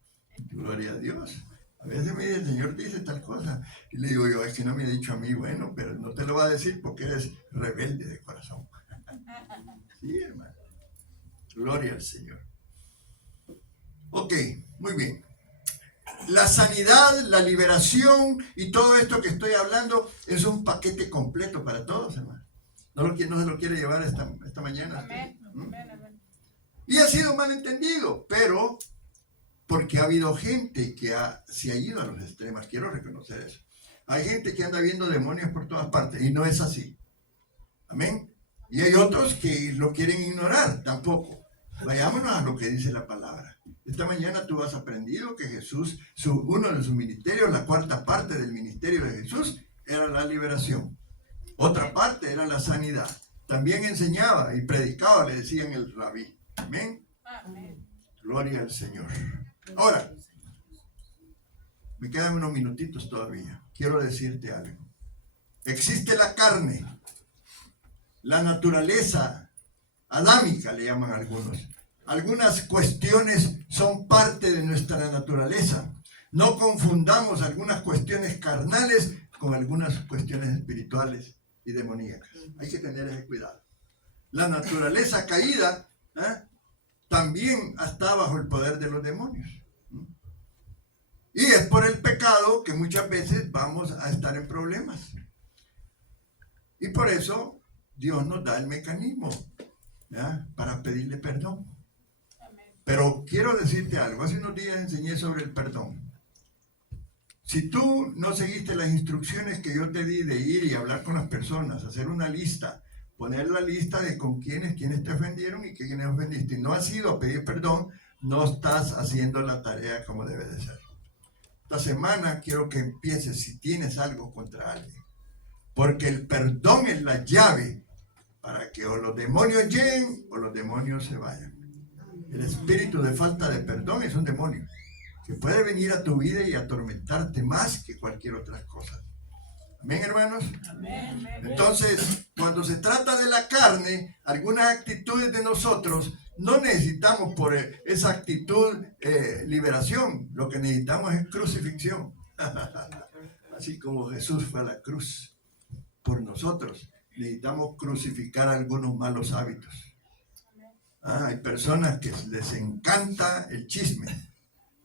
Gloria a Dios. A veces me dice, el Señor dice tal cosa. Y le digo yo, es que no me ha dicho a mí, bueno, pero no te lo va a decir porque eres rebelde de corazón. Sí, hermano. Gloria al Señor. Ok, muy bien. la sanidad, la liberación y todo esto que estoy hablando es un paquete completo para todos, hermano. No se lo quiere llevar esta mañana. Amén. ¿Mm? Y ha sido mal entendido, pero porque ha habido gente que se ha ido a los extremos. Quiero reconocer eso. Hay gente que anda viendo demonios por todas partes y no es así. Amén. Y hay otros que lo quieren ignorar tampoco. Vayámonos a lo que dice la palabra. Esta mañana tú has aprendido que Jesús, uno de sus ministerios, la cuarta parte del ministerio de Jesús, era la liberación. Otra parte era la sanidad. También enseñaba y predicaba, le decían el rabí. Amén. Amén. Gloria al Señor. Ahora, me quedan unos minutitos todavía. Quiero decirte algo. Existe la carne, la naturaleza adámica, le llaman algunos. Algunas cuestiones son parte de nuestra naturaleza. No confundamos algunas cuestiones carnales con algunas cuestiones espirituales y demoníacas. Hay que tener ese cuidado. La naturaleza caída también está bajo el poder de los demonios. Y es por el pecado que muchas veces vamos a estar en problemas. Y por eso Dios nos da el mecanismo para pedirle perdón. Pero quiero decirte algo. Hace unos días enseñé sobre el perdón. Si tú no seguiste las instrucciones que yo te di de ir y hablar con las personas, hacer una lista, poner la lista de con quienes te ofendieron y quienes ofendiste, y no has ido a pedir perdón, no estás haciendo la tarea como debe de ser. Esta semana quiero que empieces si tienes algo contra alguien, porque el perdón es la llave para que o los demonios lleguen o los demonios se vayan. El espíritu de falta de perdón es un demonio que puede venir a tu vida y atormentarte más que cualquier otra cosa. Amén, hermanos. Amén. Entonces, cuando se trata de la carne, algunas actitudes de nosotros no necesitamos por esa actitud liberación. Lo que necesitamos es crucifixión. Así como Jesús fue a la cruz por nosotros, necesitamos crucificar algunos malos hábitos. Hay personas que les encanta el chisme,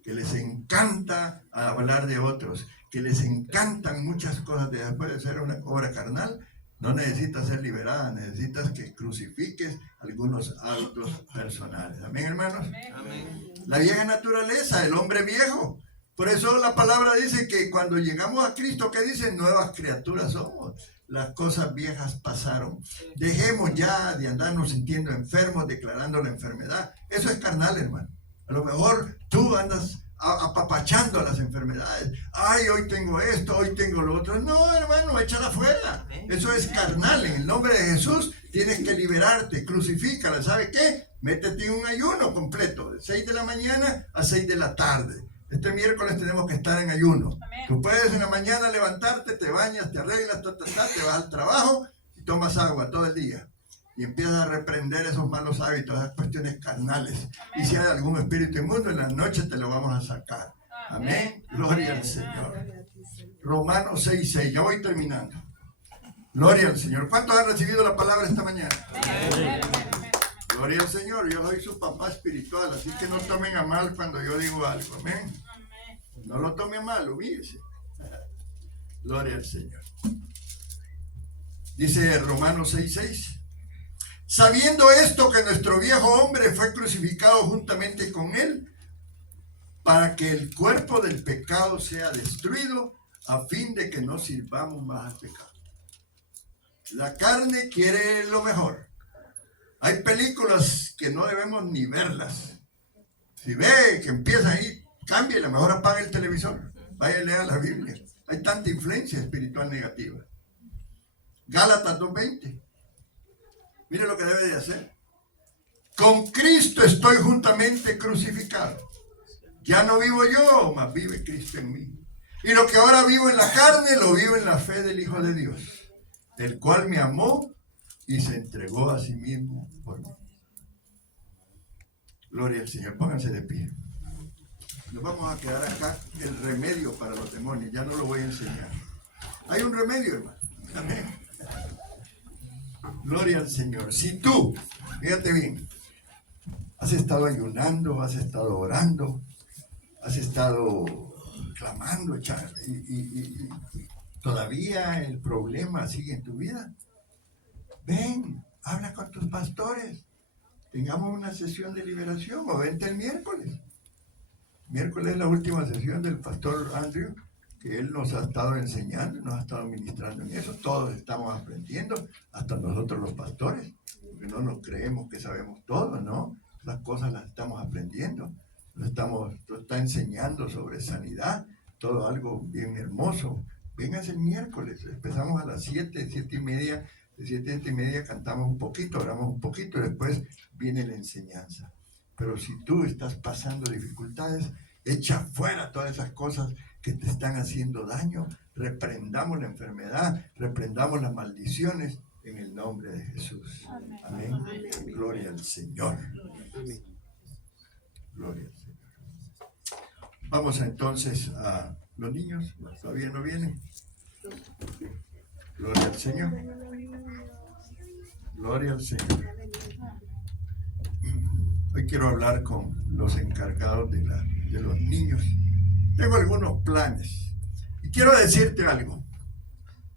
que les encanta hablar de otros, que les encantan muchas cosas. Después de ser una obra carnal, no necesitas ser liberada, necesitas que crucifiques algunos hábitos personales. Amén, hermanos. Amén. La vieja naturaleza, el hombre viejo. Por eso la palabra dice que cuando llegamos a Cristo, ¿qué dice? Nuevas criaturas somos. Las cosas viejas pasaron. Dejemos ya de andarnos sintiendo enfermos, declarando la enfermedad. Eso es carnal, hermano. A lo mejor tú andas apapachando a las enfermedades. Ay, hoy tengo esto, hoy tengo lo otro. No, hermano, échala fuera. Eso es carnal. En el nombre de Jesús tienes que liberarte, crucifícala. ¿Sabe qué? Métete en un ayuno completo, de 6 de la mañana a 6 de la tarde. Este miércoles tenemos que estar en ayuno. Tú puedes en la mañana levantarte, te bañas, te arreglas, te vas al trabajo y tomas agua todo el día. Y empiezas a reprender esos malos hábitos, esas cuestiones carnales. Y si hay algún espíritu inmundo, en la noche te lo vamos a sacar. Amén. Gloria al Señor. Romanos 6:6. Ya voy terminando. Gloria al Señor. ¿Cuántos han recibido la palabra esta mañana? Gloria al Señor. Yo soy su papá espiritual, así que no tomen a mal cuando yo digo algo. Amén. No lo tome a mal, humíllese. Gloria al Señor. Dice Romanos 6:6. Sabiendo esto, que nuestro viejo hombre fue crucificado juntamente con él, para que el cuerpo del pecado sea destruido, a fin de que no sirvamos más al pecado. La carne quiere lo mejor. Hay películas que no debemos ni verlas. Si ve que empieza ahí, cámbiala, mejor apaga el televisor. Vaya y lea la Biblia. Hay tanta influencia espiritual negativa. Gálatas 2:20. Mire lo que debe de hacer. Con Cristo estoy juntamente crucificado. Ya no vivo yo, mas vive Cristo en mí. Y lo que ahora vivo en la carne, lo vivo en la fe del Hijo de Dios, el cual me amó y se entregó a sí mismo por mí. Gloria al Señor. Pónganse de pie. Nos vamos a quedar acá. El remedio para los demonios. Ya no lo voy a enseñar. Hay un remedio, hermano. Amén. Gloria al Señor. Si tú, fíjate bien, has estado ayunando, has estado orando, has estado clamando, y todavía el problema sigue en tu vida. Ven, habla con tus pastores. Tengamos una sesión de liberación, o vente el miércoles. Miércoles es la última sesión del pastor Andrew, que él nos ha estado enseñando, nos ha estado ministrando en eso. Todos estamos aprendiendo, hasta nosotros los pastores, porque no nos creemos que sabemos todo, ¿no? Las cosas las estamos aprendiendo. Nos está enseñando sobre sanidad, todo algo bien hermoso. Vengas el miércoles, empezamos a las 7, 7:30. De 7 a 7:30 cantamos un poquito, oramos un poquito, y después viene la enseñanza. Pero si tú estás pasando dificultades, echa fuera todas esas cosas que te están haciendo daño. Reprendamos la enfermedad, reprendamos las maldiciones en el nombre de Jesús. Amén. Gloria al Señor. Gloria al Señor. Vamos entonces a los niños. ¿Todavía no vienen? Gloria al Señor. Gloria al Señor. Hoy quiero hablar con los encargados de los niños. Tengo algunos planes. Y quiero decirte algo.